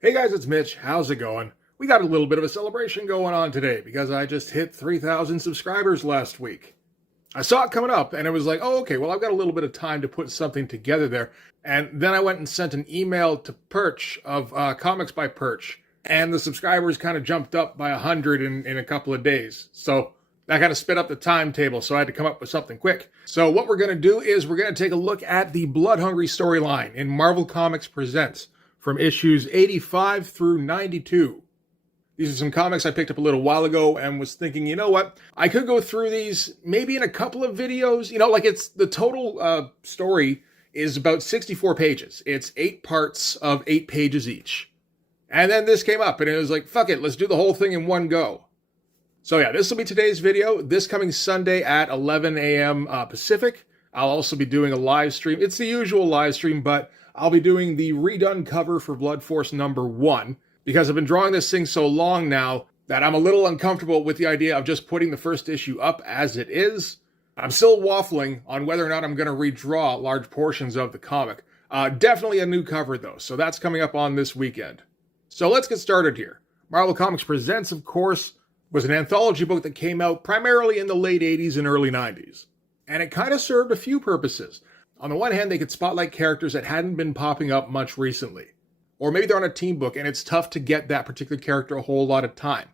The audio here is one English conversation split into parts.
Hey guys, it's Mitch. How's it going? We got a little bit of a celebration going on today because I just hit 3,000 subscribers last week. I saw it coming up and it was like, oh, okay, well, I've got a little bit of time to put something together there. And then I went and sent an email to Perch of Comics by Perch, and the subscribers kind of jumped up by 100 in a couple of days. So that kind of sped up the timetable, so I had to come up with something quick. So what we're going to do is we're going to take a look at the Blood Hungry storyline in Marvel Comics Presents from issues 85 through 92. These are some comics I picked up a little while ago and was thinking, you know what? I could go through these maybe in a couple of videos. You know, like it's the total story is about 64 pages. It's 8 parts of 8 pages each. And then this came up and it was like, fuck it, let's do the whole thing in one go. So yeah, this will be today's video. This coming Sunday at 11 a.m. Pacific. I'll also be doing a live stream. It's the usual live stream, but I'll be doing the redone cover for Blood Force #1 because I've been drawing this thing so long now that I'm a little uncomfortable with the idea of just putting the first issue up as it is. I'm still waffling on whether or not I'm going to redraw large portions of the comic. Definitely a new cover though, so that's coming up on this weekend. So let's get started here. Marvel Comics Presents, of course, was an anthology book that came out primarily in the late 80s and early 90s. And it kind of served a few purposes. On the one hand, they could spotlight characters that hadn't been popping up much recently. Or maybe they're on a team book and it's tough to get that particular character a whole lot of time.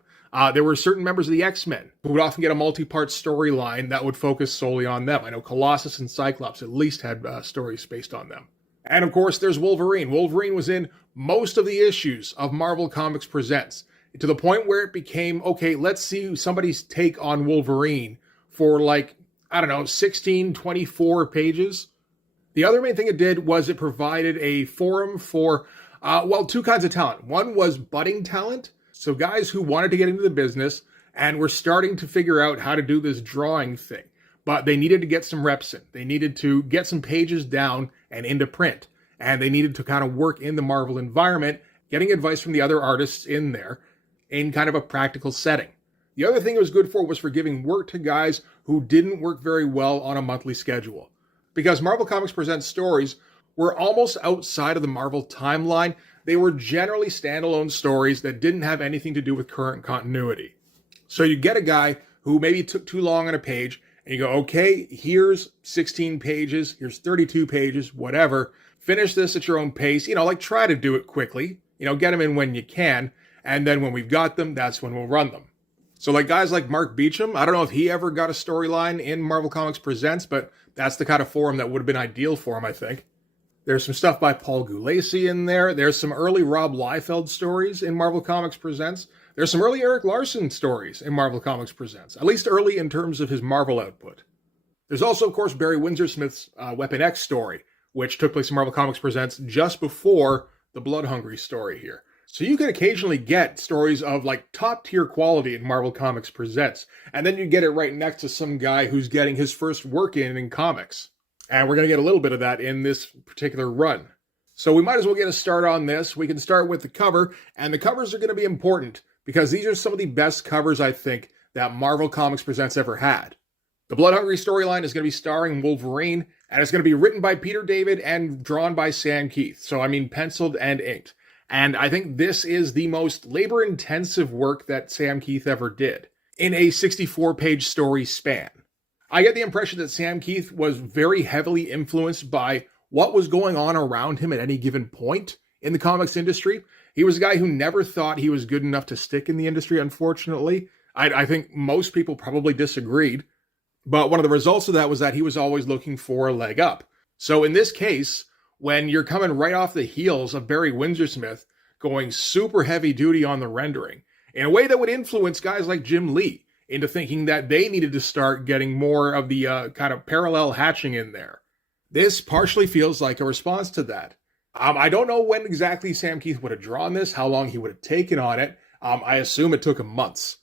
There were certain members of the X-Men who would often get a multi-part storyline that would focus solely on them. I know Colossus and Cyclops at least had stories based on them. And of course, there's Wolverine. Wolverine was in most of the issues of Marvel Comics Presents, to the point where it became, okay, let's see somebody's take on Wolverine for like, I don't know, 16, 24 pages. The other main thing it did was it provided a forum for, two kinds of talent. One was budding talent, so guys who wanted to get into the business and were starting to figure out how to do this drawing thing, but they needed to get some reps in. They needed to get some pages down and into print, and they needed to kind of work in the Marvel environment, getting advice from the other artists in there in kind of a practical setting. The other thing it was good for was for giving work to guys who didn't work very well on a monthly schedule. Because Marvel Comics Presents stories were almost outside of the Marvel timeline. They were generally standalone stories that didn't have anything to do with current continuity. So you get a guy who maybe took too long on a page, and you go, okay, here's 16 pages, here's 32 pages, whatever. Finish this at your own pace. You know, like try to do it quickly. You know, get them in when you can. And then when we've got them, that's when we'll run them. So like guys like Mark Beecham, I don't know if he ever got a storyline in Marvel Comics Presents, but that's the kind of forum that would have been ideal for him, I think. There's some stuff by Paul Gulacy in there. There's some early Rob Liefeld stories in Marvel Comics Presents. There's some early Eric Larson stories in Marvel Comics Presents, at least early in terms of his Marvel output. There's also, of course, Barry Windsor-Smith's Weapon X story, which took place in Marvel Comics Presents just before the Blood Hungry story here. So you can occasionally get stories of like top tier quality in Marvel Comics Presents, and then you get it right next to some guy who's getting his first work in comics. And we're going to get a little bit of that in this particular run. So we might as well get a start on this. We can start with the cover, and the covers are going to be important because these are some of the best covers, I think, that Marvel Comics Presents ever had. The Blood Hungry storyline is going to be starring Wolverine, and it's going to be written by Peter David and drawn by Sam Kieth. So, I mean, penciled and inked. And I think this is the most labor-intensive work that Sam Kieth ever did in a 64-page story span. I get the impression that Sam Kieth was very heavily influenced by what was going on around him at any given point in the comics industry. He was a guy who never thought he was good enough to stick in the industry, unfortunately. I think most people probably disagreed. But one of the results of that was that he was always looking for a leg up. So in this case, when you're coming right off the heels of Barry Windsor-Smith going super heavy duty on the rendering, in a way that would influence guys like Jim Lee into thinking that they needed to start getting more of the kind of parallel hatching in there. This partially feels like a response to that. I don't know when exactly Sam Kieth would have drawn this, how long he would have taken on it. I assume it took him months.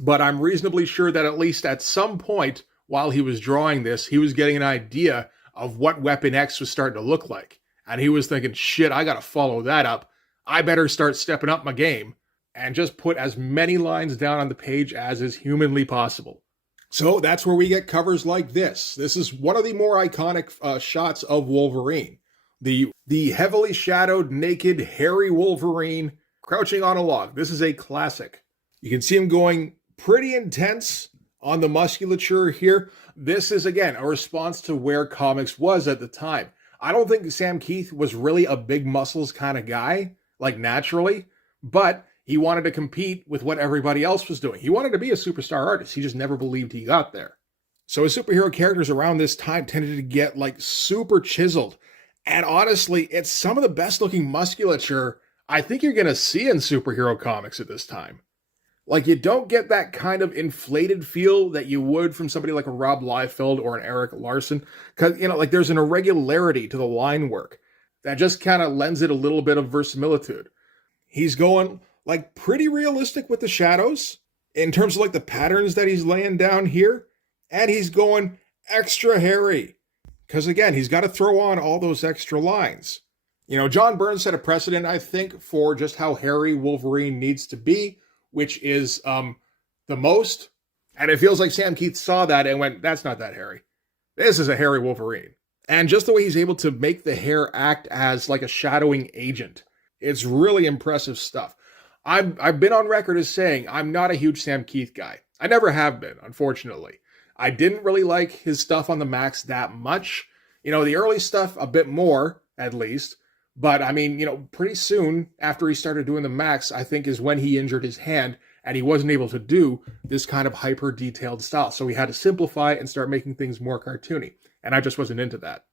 But I'm reasonably sure that at least at some point while he was drawing this, he was getting an idea of what Weapon X was starting to look like. And he was thinking, shit, I gotta follow that up. I better start stepping up my game and just put as many lines down on the page as is humanly possible. So that's where we get covers like this. This is one of the more iconic shots of Wolverine. The heavily shadowed, naked, hairy Wolverine Crouching on a Log. This is a classic. You can see him going pretty intense on the musculature here. This is, again, a response to where comics was at the time. I don't think Sam Kieth was really a big muscles kind of guy, like naturally, but he wanted to compete with what everybody else was doing. He wanted to be a superstar artist. He just never believed he got there. So his superhero characters around this time tended to get like super chiseled. And honestly, it's some of the best looking musculature I think you're going to see in superhero comics at this time. Like, you don't get that kind of inflated feel that you would from somebody like a Rob Liefeld or an Eric Larson. Because, you know, like there's an irregularity to the line work that just kind of lends it a little bit of verisimilitude. He's going like pretty realistic with the shadows in terms of like the patterns that he's laying down here. And he's going extra hairy. Because again, he's got to throw on all those extra lines. You know, John Byrne set a precedent, I think, for just how hairy Wolverine needs to be, which is the most. And it feels like Sam Kieth saw that and went, that's not that hairy. This is a hairy Wolverine. And just the way he's able to make the hair act as like a shadowing agent. It's really impressive stuff. I've been on record as saying I'm not a huge Sam Kieth guy. I never have been, unfortunately. I didn't really like his stuff on the Max that much. You know, the early stuff a bit more, at least. But, I mean, you know, pretty soon after he started doing the Max, I think is when he injured his hand and he wasn't able to do this kind of hyper-detailed style. So he had to simplify and start making things more cartoony. And I just wasn't into that.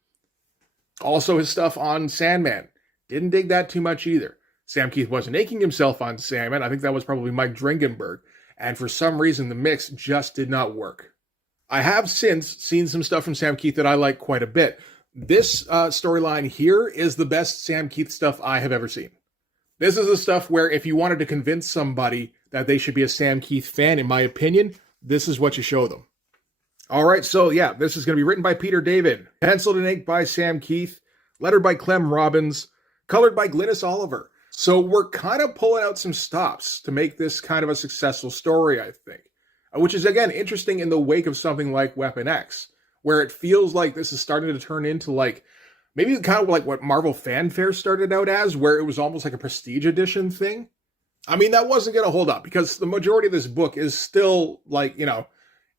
Also, his stuff on Sandman. Didn't dig that too much either. Sam Kieth wasn't inking himself on Sandman. I think that was probably Mike Dringenberg. And for some reason, the mix just did not work. I have since seen some stuff from Sam Kieth that I like quite a bit. This storyline here is the best Sam Kieth stuff I have ever seen. This is the stuff where if you wanted to convince somebody that they should be a Sam Kieth fan, in my opinion, this is what you show them. All right, so yeah, this is going to be written by Peter David, penciled and inked by Sam Kieth, lettered by Clem Robbins, colored by Glynis Oliver. So we're kind of pulling out some stops to make this kind of a successful story, I think. Which is, again, interesting in the wake of something like Weapon X, where it feels like this is starting to turn into, like, maybe kind of like what Marvel Fanfare started out as, where it was almost like a prestige edition thing. I mean, that wasn't going to hold up, because the majority of this book is still, like, you know,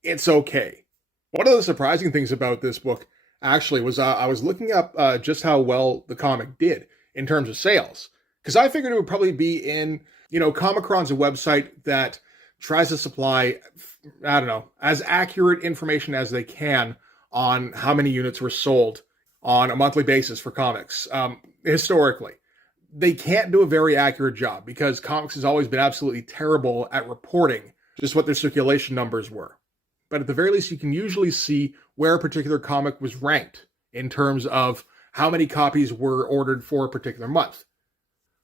it's okay. One of the surprising things about this book, actually, was I was looking up just how well the comic did in terms of sales. Because I figured it would probably be in, you know, Comicron's a website that tries to supply, I don't know, as accurate information as they can on how many units were sold on a monthly basis for comics. Historically, they can't do a very accurate job because comics has always been absolutely terrible at reporting just what their circulation numbers were. But at the very least, you can usually see where a particular comic was ranked in terms of how many copies were ordered for a particular month.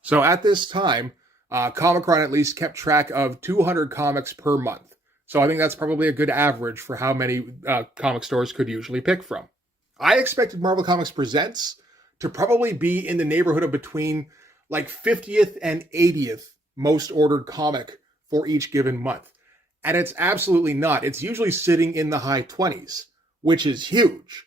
So at this time, Comicron at least kept track of 200 comics per month. So I think that's probably a good average for how many comic stores could usually pick from. I expected Marvel Comics Presents to probably be in the neighborhood of between like 50th and 80th most ordered comic for each given month. And it's absolutely not. It's usually sitting in the high 20s, which is huge.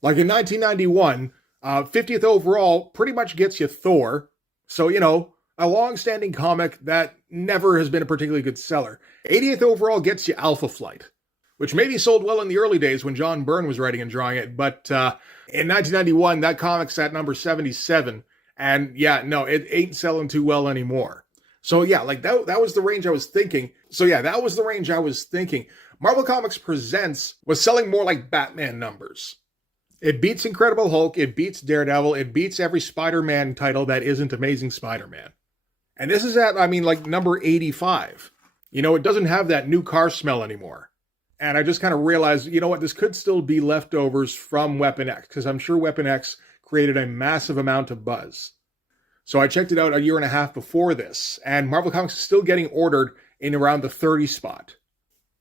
Like in 1991, 50th overall pretty much gets you Thor. So, you know, a long-standing comic that never has been a particularly good seller. 80th overall gets you Alpha Flight, which maybe sold well in the early days when John Byrne was writing and drawing it, but in 1991, that comic's at number 77, and yeah, no, it ain't selling too well anymore. So yeah, like that was the range I was thinking. Marvel Comics Presents was selling more like Batman numbers. It beats Incredible Hulk, it beats Daredevil, it beats every Spider-Man title that isn't Amazing Spider-Man. And this is at, I mean, like number 85. You know, it doesn't have that new car smell anymore. And I just kind of realized, you know what, this could still be leftovers from Weapon X, because I'm sure Weapon X created a massive amount of buzz. So I checked it out a year and a half before this, and Marvel Comics is still getting ordered in around the 30 spot.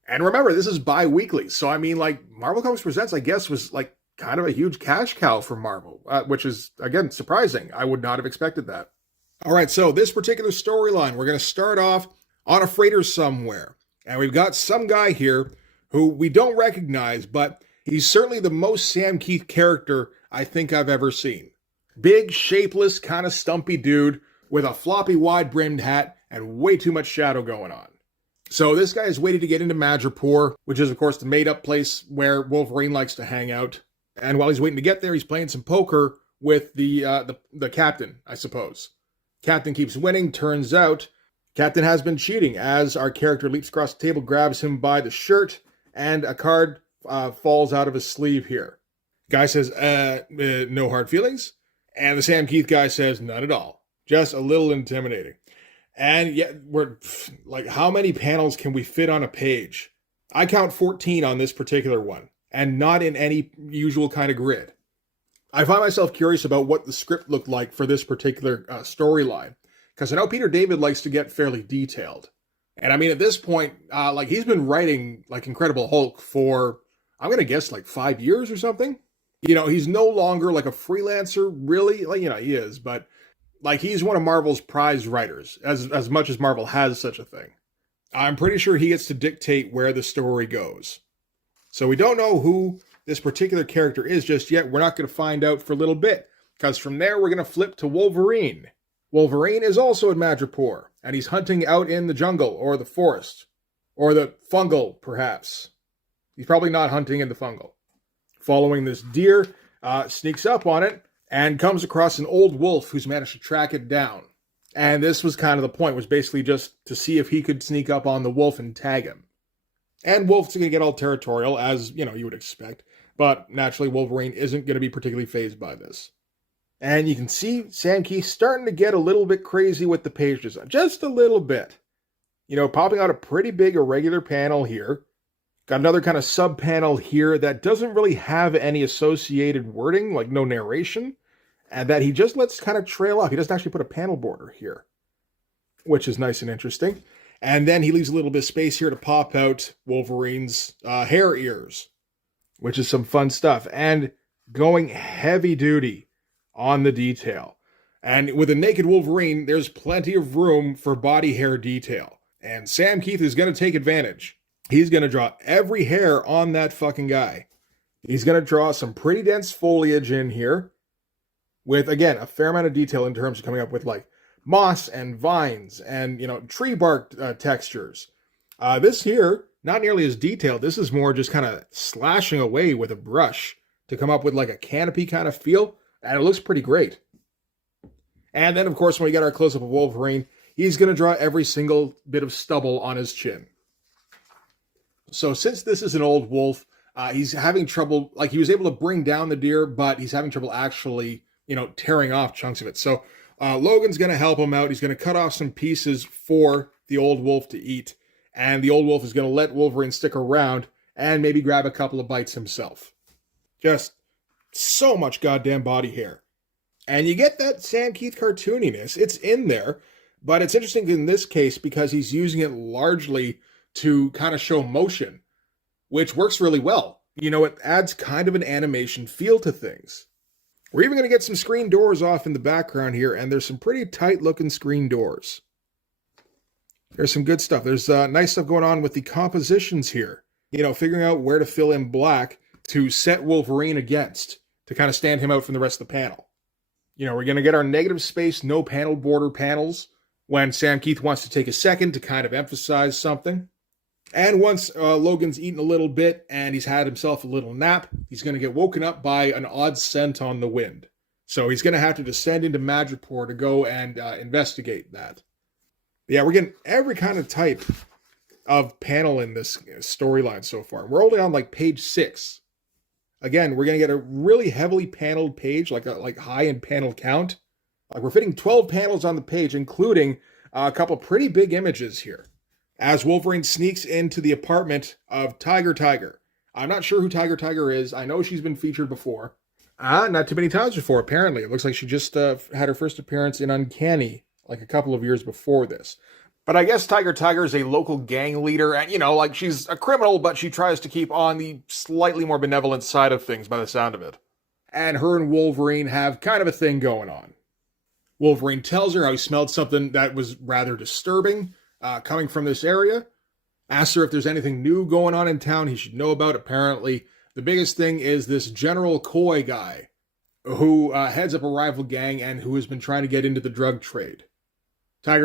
And remember, this is bi-weekly, so I mean, like, Marvel Comics Presents, I guess, was like kind of a huge cash cow for Marvel, which is, again, surprising. I would not have expected that. All right, so this particular storyline, we're going to start off on a freighter somewhere. And we've got some guy here who we don't recognize, but he's certainly the most Sam Kieth character I think I've ever seen. Big, shapeless, kind of stumpy dude with a floppy, wide-brimmed hat and way too much shadow going on. So this guy is waiting to get into Madripoor, which is, of course, the made-up place where Wolverine likes to hang out. And while he's waiting to get there, he's playing some poker with the captain, I suppose. Captain keeps winning. Turns out, Captain has been cheating as our character leaps across the table, grabs him by the shirt, and a card falls out of his sleeve here. Guy says, no hard feelings. And the Sam Kieth guy says, none at all. Just a little intimidating. And yet, we're like, how many panels can we fit on a page? I count 14 on this particular one, and not in any usual kind of grid. I find myself curious about what the script looked like for this particular storyline, because I know Peter David likes to get fairly detailed. And I mean, at this point, like, he's been writing like Incredible Hulk for, I'm going to guess, like 5 years or something. You know, he's no longer like a freelancer, really. Like, you know, he is, but like, he's one of Marvel's prize writers, as much as Marvel has such a thing. I'm pretty sure he gets to dictate where the story goes. So we don't know who this particular character is just yet. We're not going to find out for a little bit, because from there we're going to flip to Wolverine. Wolverine is also in Madripoor, and he's hunting out in the jungle, or the forest, or the fungal, perhaps. He's probably not hunting in the fungal. Following this deer, sneaks up on it, and comes across an old wolf who's managed to track it down. And this was kind of the point, was basically just to see if he could sneak up on the wolf and tag him. And Wolf's going to get all territorial, as, you know, you would expect. But naturally, Wolverine isn't going to be particularly fazed by this. And you can see Sam Kieth starting to get a little bit crazy with the page design. Just a little bit. You know, popping out a pretty big irregular panel here. Got another kind of sub-panel here that doesn't really have any associated wording, like no narration, and that he just lets kind of trail off. He doesn't actually put a panel border here, which is nice and interesting. And then he leaves a little bit of space here to pop out Wolverine's hair ears, which is some fun stuff. And going heavy duty on the detail. And with a naked Wolverine, there's plenty of room for body hair detail. And Sam Kieth is going to take advantage. He's going to draw every hair on that fucking guy. He's going to draw some pretty dense foliage in here with, again, a fair amount of detail in terms of coming up with, like, moss and vines and, you know, tree bark textures. This here, not nearly as detailed. This is more just kind of slashing away with a brush to come up with, like, a canopy kind of feel, and it looks pretty great. And then, of course, when we get our close-up of Wolverine, he's going to draw every single bit of stubble on his chin. So since this is an old wolf, he's having trouble, like, he was able to bring down the deer, but he's having trouble actually, you know, tearing off chunks of it. So Logan's going to help him out. He's going to cut off some pieces for the old wolf to eat. And the old wolf is going to let Wolverine stick around and maybe grab a couple of bites himself. Just so much goddamn body hair. And you get that Sam Kieth cartooniness. It's in there, but it's interesting in this case because he's using it largely to kind of show motion, which works really well. You know, it adds kind of an animation feel to things. We're even going to get some screen doors off in the background here, and there's some pretty tight-looking screen doors. There's some good stuff. There's nice stuff going on with the compositions here. You know, figuring out where to fill in black to set Wolverine against, to kind of stand him out from the rest of the panel. You know, we're going to get our negative space, no panel border panels, when Sam Kieth wants to take a second to kind of emphasize something. And once Logan's eaten a little bit and he's had himself a little nap, he's going to get woken up by an odd scent on the wind. So he's going to have to descend into Madripoor to go and investigate that. Yeah, we're getting every kind of type of panel in this storyline so far. We're only on like page 6. Again, we're going to get a really heavily paneled page, like high in panel count. Like, we're fitting 12 panels on the page, including a couple pretty big images here. As Wolverine sneaks into the apartment of Tiger. I'm not sure who Tiger is. I know she's been featured before. Not too many times before, apparently. It looks like she just had her first appearance in Uncanny, like a couple of years before this. But I guess Tiger is a local gang leader, and, you know, like, she's a criminal, but she tries to keep on the slightly more benevolent side of things by the sound of it. And her and Wolverine have kind of a thing going on. Wolverine tells her how he smelled something that was rather disturbing, coming from this area. Asks her if there's anything new going on in town he should know about. Apparently, the biggest thing is this General Coy guy, who heads up a rival gang and who has been trying to get into the drug trade.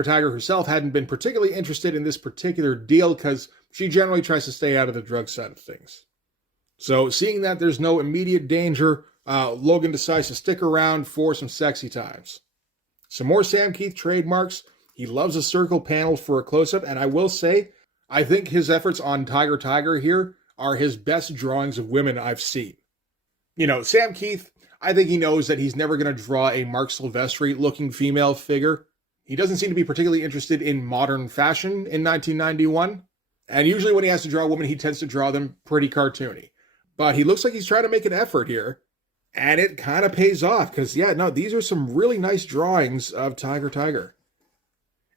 Tiger herself hadn't been particularly interested in this particular deal because she generally tries to stay out of the drug side of things. So seeing that there's no immediate danger, Logan decides to stick around for some sexy times. Some more Sam Kieth trademarks. He loves a circle panel for a close-up, and I will say, I think his efforts on Tiger here are his best drawings of women I've seen. You know, Sam Kieth, I think he knows that he's never going to draw a Mark Silvestri-looking female figure. He doesn't seem to be particularly interested in modern fashion in 1991. And usually when he has to draw a woman, he tends to draw them pretty cartoony. But he looks like he's trying to make an effort here. And it kind of pays off because, yeah, no, these are some really nice drawings of Tiger.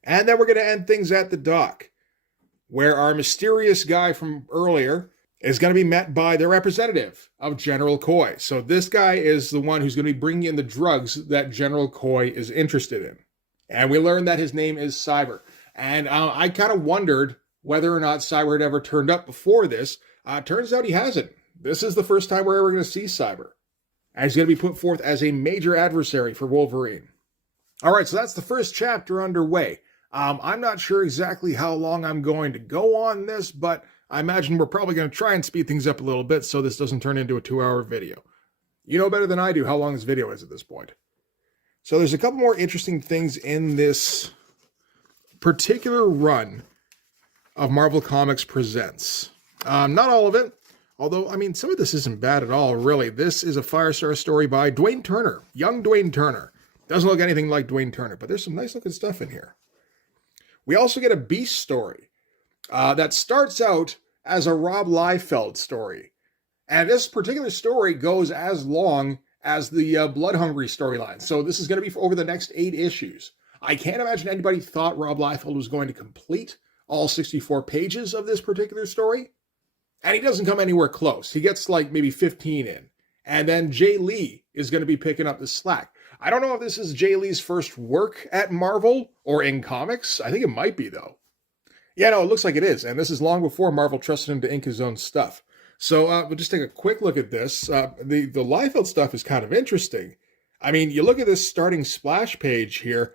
And then we're going to end things at the dock, where our mysterious guy from earlier is going to be met by the representative of General Coy. So this guy is the one who's going to be bringing in the drugs that General Coy is interested in. And we learned that his name is Cyber. And I kind of wondered whether or not Cyber had ever turned up before this. Turns out he hasn't. This is the first time we're ever going to see Cyber. And he's going to be put forth as a major adversary for Wolverine. All right, so that's the first chapter underway. I'm not sure exactly how long I'm going to go on this, but I imagine we're probably going to try and speed things up a little bit so this doesn't turn into a 2-hour video. You know better than I do how long this video is at this point. So there's a couple more interesting things in this particular run of Marvel Comics Presents. Not all of it, although, I mean, some of this isn't bad at all, really. This is a Firestar story by Dwayne Turner, young Dwayne Turner. Doesn't look anything like Dwayne Turner, but there's some nice looking stuff in here. We also get a Beast story that starts out as a Rob Liefeld story. And this particular story goes as long as the Blood Hungry storyline. So this is going to be for over the next 8 issues. I can't imagine anybody thought Rob Liefeld was going to complete all 64 pages of this particular story. And he doesn't come anywhere close. He gets like maybe 15 in. And then Jay Lee is going to be picking up the slack. I don't know if this is Jay Lee's first work at Marvel or in comics. I think it might be, though. Yeah, no, it looks like it is. And this is long before Marvel trusted him to ink his own stuff. So we'll just take a quick look at this. The Liefeld stuff is kind of interesting. I mean, you look at this starting splash page here.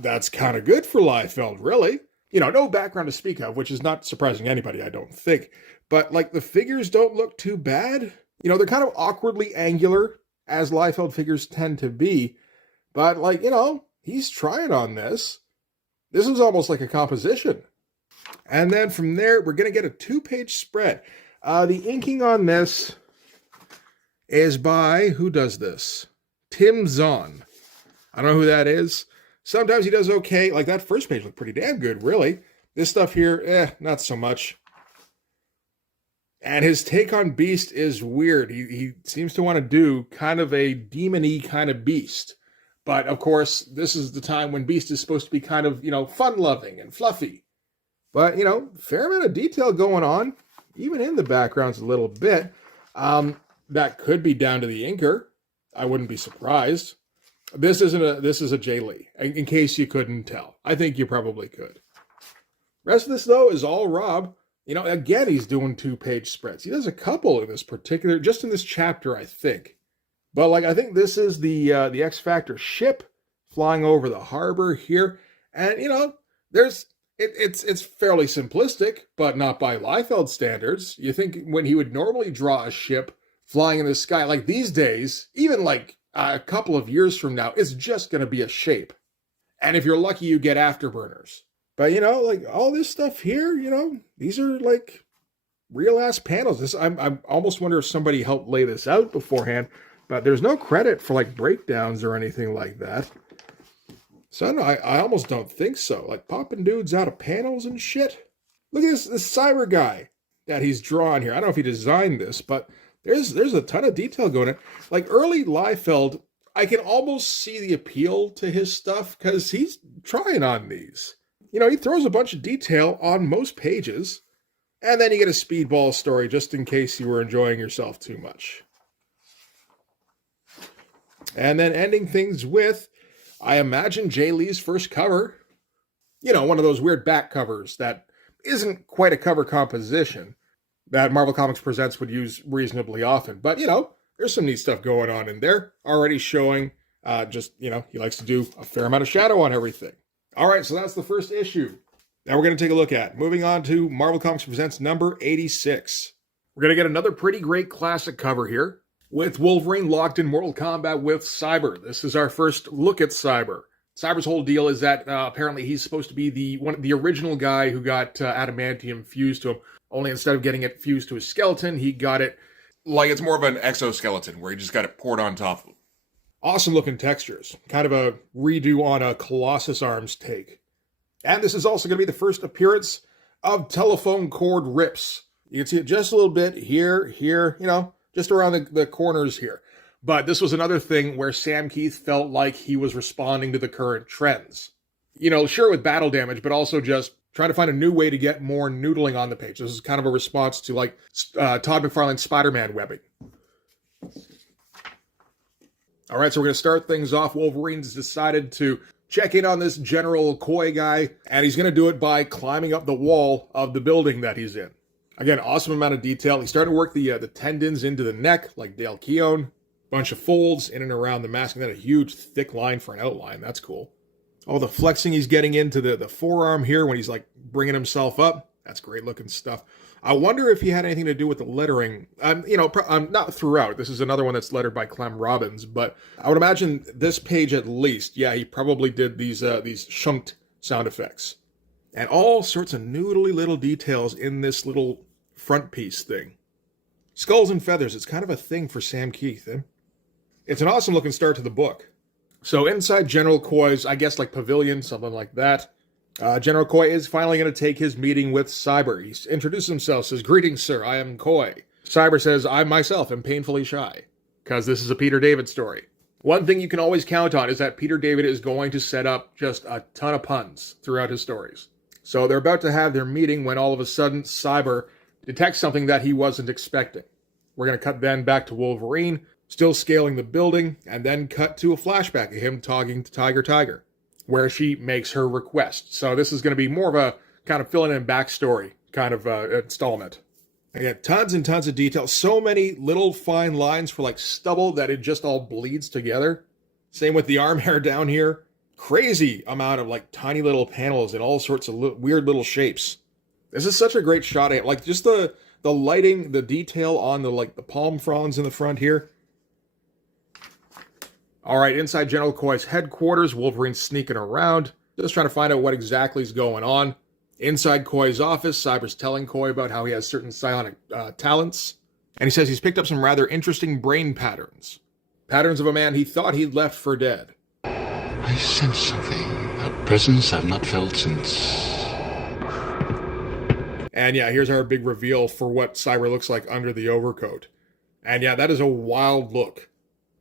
That's kind of good for Liefeld, really. You know, no background to speak of, which is not surprising to anybody, I don't think. But, like, the figures don't look too bad. You know, they're kind of awkwardly angular, as Liefeld figures tend to be. But, like, you know, he's trying on this. This is almost like a composition. And then from there, we're going to get a 2-page spread. The inking on this is by, who does this? Tim Zahn. I don't know who that is. Sometimes he does okay. Like, that first page looked pretty damn good, really. This stuff here, not so much. And his take on Beast is weird. He seems to want to do kind of a demon-y kind of Beast. But, of course, this is the time when Beast is supposed to be kind of, you know, fun-loving and fluffy. But, you know, fair amount of detail going on, even in the backgrounds a little bit. That could be down to the inker. I wouldn't be surprised. This is a Jay Lee, in case you couldn't tell. I think you probably could. Rest of this, though, is all Rob. You know, again, he's doing 2-page spreads. He does a couple in this particular, just in this chapter, I think. But, like, I think this is the X-Factor ship flying over the harbor here. And, you know, it's fairly simplistic, but not by Liefeld standards. You think when he would normally draw a ship flying in the sky, like these days, even like a couple of years from now, it's just going to be a shape. And if you're lucky, you get afterburners. But, you know, like all this stuff here, you know, these are like real-ass panels. I almost wonder if somebody helped lay this out beforehand, but there's no credit for like breakdowns or anything like that. So I almost don't think so. Like popping dudes out of panels and shit. Look at this cyber guy that he's drawn here. I don't know if he designed this, but there's a ton of detail going in. Like early Liefeld, I can almost see the appeal to his stuff because he's trying on these. You know, he throws a bunch of detail on most pages, and then you get a speedball story just in case you were enjoying yourself too much. And then ending things with, I imagine, Jay Lee's first cover. You know, one of those weird back covers that isn't quite a cover composition that Marvel Comics Presents would use reasonably often. But, you know, there's some neat stuff going on in there. Already showing, just, you know, he likes to do a fair amount of shadow on everything. All right, so that's the first issue that we're going to take a look at. Moving on to Marvel Comics Presents number 86. We're going to get another pretty great classic cover here with Wolverine locked in mortal combat with Cyber. This is our first look at Cyber. Cyber's whole deal is that apparently he's supposed to be the original guy who got adamantium fused to him. Only instead of getting it fused to his skeleton, he got it like it's more of an exoskeleton where he just got it poured on top of him. Awesome looking textures. Kind of a redo on a Colossus Arms take. And this is also going to be the first appearance of telephone cord rips. You can see it just a little bit here, just around the corners here. But this was another thing where Sam Kieth felt like he was responding to the current trends. Sure with battle damage, but also just trying to find a new way to get more noodling on the page. This is kind of a response to Todd McFarlane's Spider-Man webbing. All right, so we're going to start things off. Wolverine's decided to check in on this General Koi guy, and he's going to do it by climbing up the wall of the building that he's in. Again, awesome amount of detail. He's starting to work the tendons into the neck, like Dale Keown. Bunch of folds in and around the mask, and then a huge thick line for an outline. That's cool. Oh, the flexing he's getting into the forearm here when he's bringing himself up. That's great looking stuff. I wonder if he had anything to do with the lettering. Not throughout. This is another one that's lettered by Clem Robbins, but I would imagine this page at least. Yeah, he probably did these shunked sound effects. And all sorts of noodly little details in this little front piece thing. Skulls and feathers. It's kind of a thing for Sam Kieth, eh? It's an awesome looking start to the book. So inside General Koi's, I guess pavilion, something like that. General Koi is finally going to take his meeting with Cyber. He introduces himself, says, "Greetings, sir, I am Koi." Cyber says, "I myself am painfully shy," because this is a Peter David story. One thing you can always count on is that Peter David is going to set up just a ton of puns throughout his stories. So they're about to have their meeting when all of a sudden Cyber detects something that he wasn't expecting. We're going to cut then back to Wolverine, still scaling the building, and then cut to a flashback of him talking to Tiger, where she makes her request. So this is going to be more of a kind of filling in backstory kind of installment. Again, tons and tons of detail. So many little fine lines for stubble that it just all bleeds together. Same with the arm hair down here. Crazy amount of tiny little panels in all sorts of weird little shapes. This is such a great shot. Just the lighting, the detail on the palm fronds in the front here. All right, inside General Koi's headquarters, Wolverine's sneaking around, just trying to find out what exactly is going on. Inside Koi's office, Cyber's telling Koi about how he has certain psionic talents, and he says he's picked up some rather interesting brain patterns. Patterns of a man he thought he'd left for dead. I sense something, a presence I've not felt since... And yeah, here's our big reveal for what Cyber looks like under the overcoat. And yeah, that is a wild look.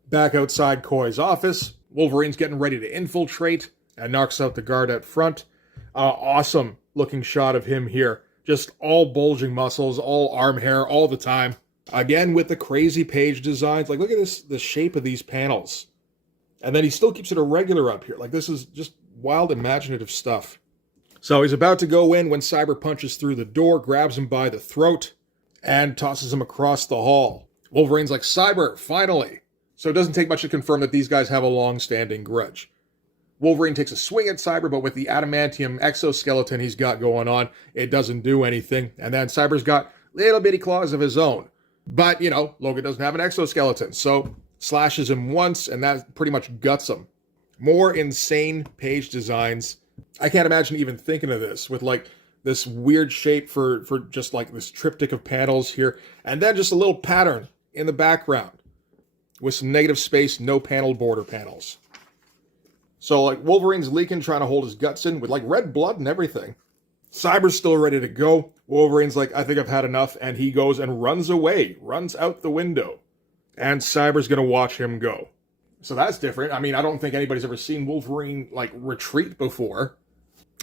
Back outside Koi's office, Wolverine's getting ready to infiltrate and knocks out the guard out front. Awesome looking shot of him here. Just all bulging muscles, all arm hair, all the time. Again, with the crazy page designs. Look at this, the shape of these panels. And then he still keeps it irregular up here. This is just wild imaginative stuff. So he's about to go in when Cyber punches through the door, grabs him by the throat, and tosses him across the hall. Wolverine's like, "Cyber, finally." So it doesn't take much to confirm that these guys have a long-standing grudge. Wolverine takes a swing at Cyber, but with the adamantium exoskeleton he's got going on, it doesn't do anything. And then Cyber's got little bitty claws of his own. But, Logan doesn't have an exoskeleton, so slashes him once, and that pretty much guts him. More insane page designs. I can't imagine even thinking of this with, this weird shape for just, this triptych of panels here. And then just a little pattern in the background, with some negative space, no panel border panels. So, Wolverine's leaking, trying to hold his guts in with, red blood and everything. Cyber's still ready to go. Wolverine's like, "I think I've had enough," and he goes and runs away, runs out the window. And Cyber's going to watch him go. So that's different. I mean, I don't think anybody's ever seen Wolverine, retreat before.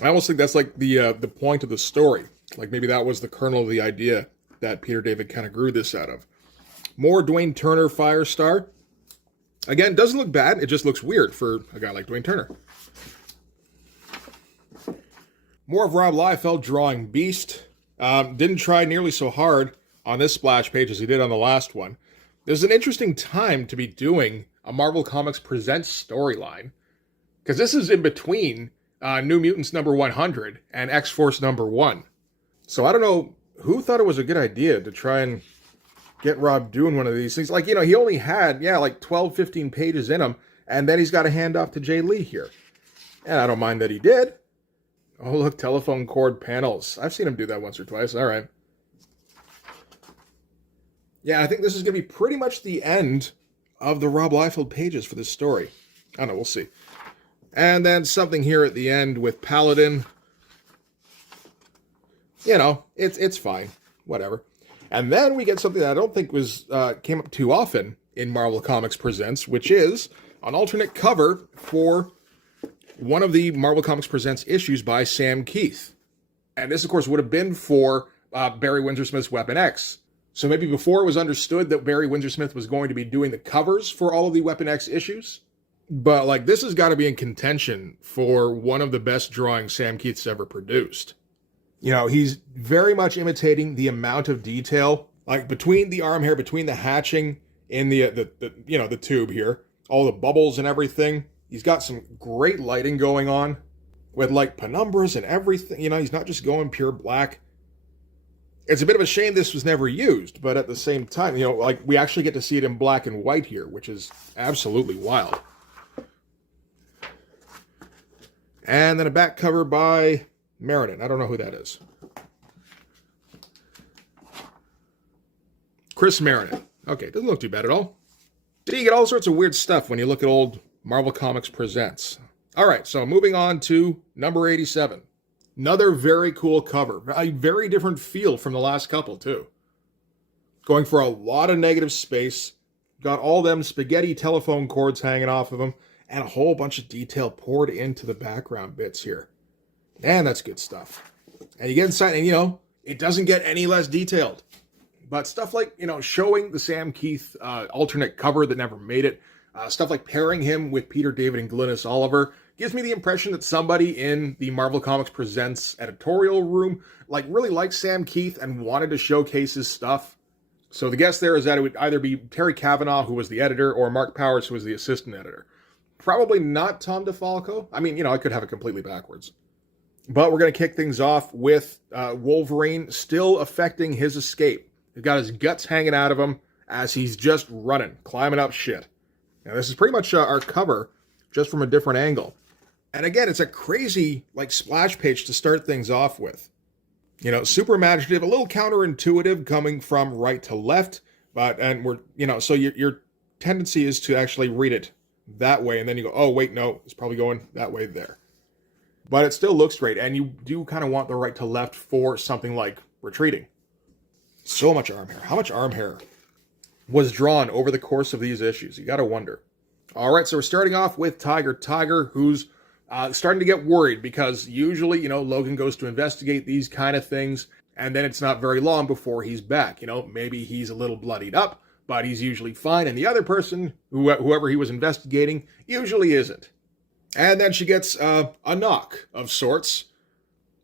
I almost think that's, the point of the story. Maybe that was the kernel of the idea that Peter David kind of grew this out of. More Dwayne Turner Firestar. Again, doesn't look bad. It just looks weird for a guy like Dwayne Turner. More of Rob Liefeld drawing Beast. Didn't try nearly so hard on this splash page as he did on the last one. There's an interesting time to be doing a Marvel Comics Presents storyline, because this is in between New Mutants number 100 and X-Force number 1. So I don't know who thought it was a good idea to try and get Rob doing one of these things. Like, he only had, like 12, 15 pages in him, and then he's got to hand off to Jay Lee here. And I don't mind that he did. Oh, look, telephone cord panels. I've seen him do that once or twice. All right. Yeah, I think this is going to be pretty much the end of the Rob Liefeld pages for this story. I don't know, we'll see. And then something here at the end with Paladin. It's fine. Whatever. And then we get something that I don't think came up too often in Marvel Comics Presents, which is an alternate cover for one of the Marvel Comics Presents issues by Sam Kieth. And this, of course, would have been for Barry Windsor-Smith's Weapon X. So maybe before it was understood that Barry Windsor-Smith was going to be doing the covers for all of the Weapon X issues. But, this has got to be in contention for one of the best drawings Sam Kieth's ever produced. He's very much imitating the amount of detail, between the arm hair, between the hatching in the tube here, all the bubbles and everything. He's got some great lighting going on with, penumbras and everything. He's not just going pure black. It's a bit of a shame this was never used, but at the same time, we actually get to see it in black and white here, which is absolutely wild. And then a back cover by Marinette. I don't know who that is. Chris Marinette. Okay, doesn't look too bad at all. You get all sorts of weird stuff when you look at old Marvel Comics Presents. All right, so moving on to number 87. Another very cool cover. A very different feel from the last couple, too. Going for a lot of negative space. Got all them spaghetti telephone cords hanging off of them. And a whole bunch of detail poured into the background bits here. And that's good stuff. And you get inside and, it doesn't get any less detailed. But stuff like, showing the Sam Kieth alternate cover that never made it. Stuff like pairing him with Peter David and Glynis Oliver gives me the impression that somebody in the Marvel Comics Presents editorial room really liked Sam Kieth and wanted to showcase his stuff. So the guess there is that it would either be Terry Cavanaugh, who was the editor, or Mark Powers, who was the assistant editor. Probably not Tom DeFalco. I mean, I could have it completely backwards. But we're going to kick things off with Wolverine still affecting his escape. He's got his guts hanging out of him as he's just running, climbing up shit. Now, this is pretty much our cover, just from a different angle. And again, it's a crazy, splash page to start things off with. Super imaginative, a little counterintuitive coming from right to left. So your tendency is to actually read it that way, and then you go, oh, wait, no, it's probably going that way there. But it still looks great, and you do kind of want the right to left for something like retreating. So much arm hair. How much arm hair was drawn over the course of these issues? You got to wonder. All right, so we're starting off with Tiger, who's starting to get worried because usually, Logan goes to investigate these kind of things, and then it's not very long before he's back. Maybe he's a little bloodied up, but he's usually fine, and the other person, whoever he was investigating, usually isn't. And then she gets a knock of sorts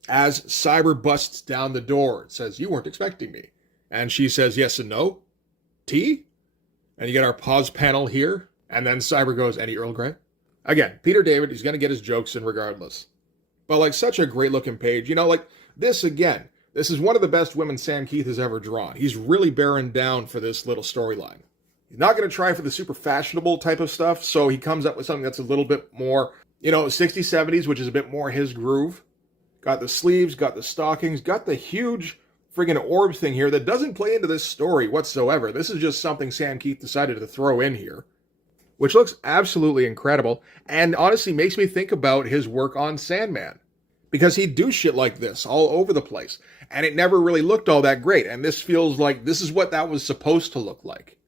as Cyber busts down the door. It says, "You weren't expecting me." And she says, "Yes and no. Tea?" And you get our pause panel here, and then Cyber goes, "Any Earl Grey?" Again, Peter David, he's going to get his jokes in regardless. But such a great looking page. This again, this is one of the best women Sam Kieth has ever drawn. He's really bearing down for this little storyline. He's not going to try for the super fashionable type of stuff, so he comes up with something that's a little bit more, 60s, 70s, which is a bit more his groove. Got the sleeves, got the stockings, got the huge friggin' orb thing here that doesn't play into this story whatsoever. This is just something Sam Kieth decided to throw in here, which looks absolutely incredible, and honestly makes me think about his work on Sandman. Because he'd do shit like this all over the place, and it never really looked all that great, and this feels like this is what that was supposed to look like.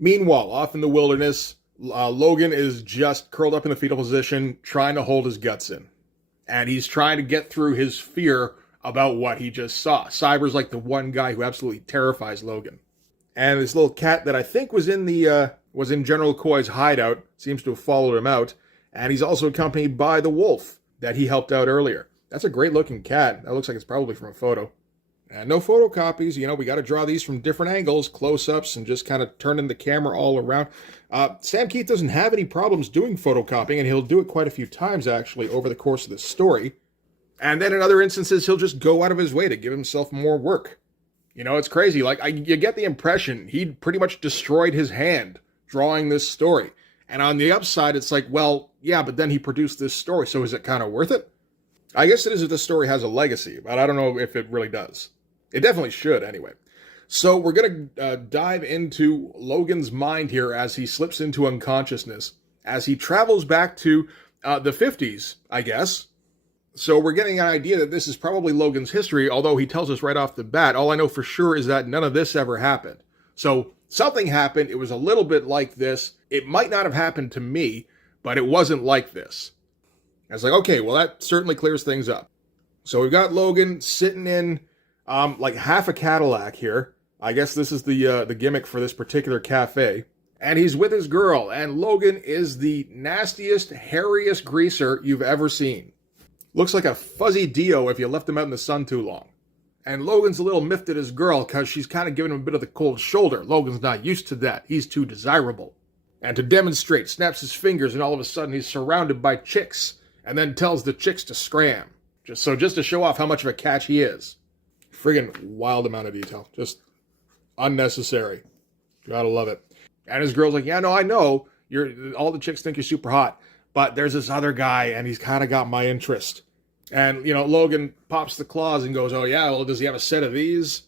Meanwhile, off in the wilderness, Logan is just curled up in the fetal position, trying to hold his guts in. And he's trying to get through his fear about what he just saw. Cyber's like the one guy who absolutely terrifies Logan. And this little cat that I think was in General Coy's hideout seems to have followed him out, and he's also accompanied by the wolf that he helped out earlier. That's a great looking cat. That looks like it's probably from a photo. And no photocopies, we got to draw these from different angles, close-ups, and just kind of turning the camera all around. Sam Kieth doesn't have any problems doing photocopying, and he'll do it quite a few times, actually, over the course of the story. And then in other instances, he'll just go out of his way to give himself more work. It's crazy. You get the impression he'd pretty much destroyed his hand drawing this story. And on the upside, it's like, well, yeah, but then he produced this story, so is it kind of worth it? I guess it is if the story has a legacy, but I don't know if it really does. It definitely should, anyway. So we're going to dive into Logan's mind here as he slips into unconsciousness, as he travels back to the 50s, I guess. So we're getting an idea that this is probably Logan's history, although he tells us right off the bat, all I know for sure is that none of this ever happened. So something happened. It was a little bit like this. It might not have happened to me, but it wasn't like this. I was like, okay, well, that certainly clears things up. So we've got Logan sitting in like half a Cadillac here. I guess this is the gimmick for this particular cafe. And he's with his girl, and Logan is the nastiest, hairiest greaser you've ever seen. Looks like a fuzzy Dio if you left him out in the sun too long. And Logan's a little miffed at his girl because she's kind of giving him a bit of the cold shoulder. Logan's not used to that. He's too desirable. And to demonstrate, snaps his fingers, and all of a sudden he's surrounded by chicks, and then tells the chicks to scram. Just to show off how much of a catch he is. Friggin' wild amount of detail. Just unnecessary. Gotta love it. And his girl's like, yeah, no, I know. All the chicks think you're super hot, but there's this other guy, and he's kind of got my interest. And, Logan pops the claws and goes, oh, yeah, well, does he have a set of these?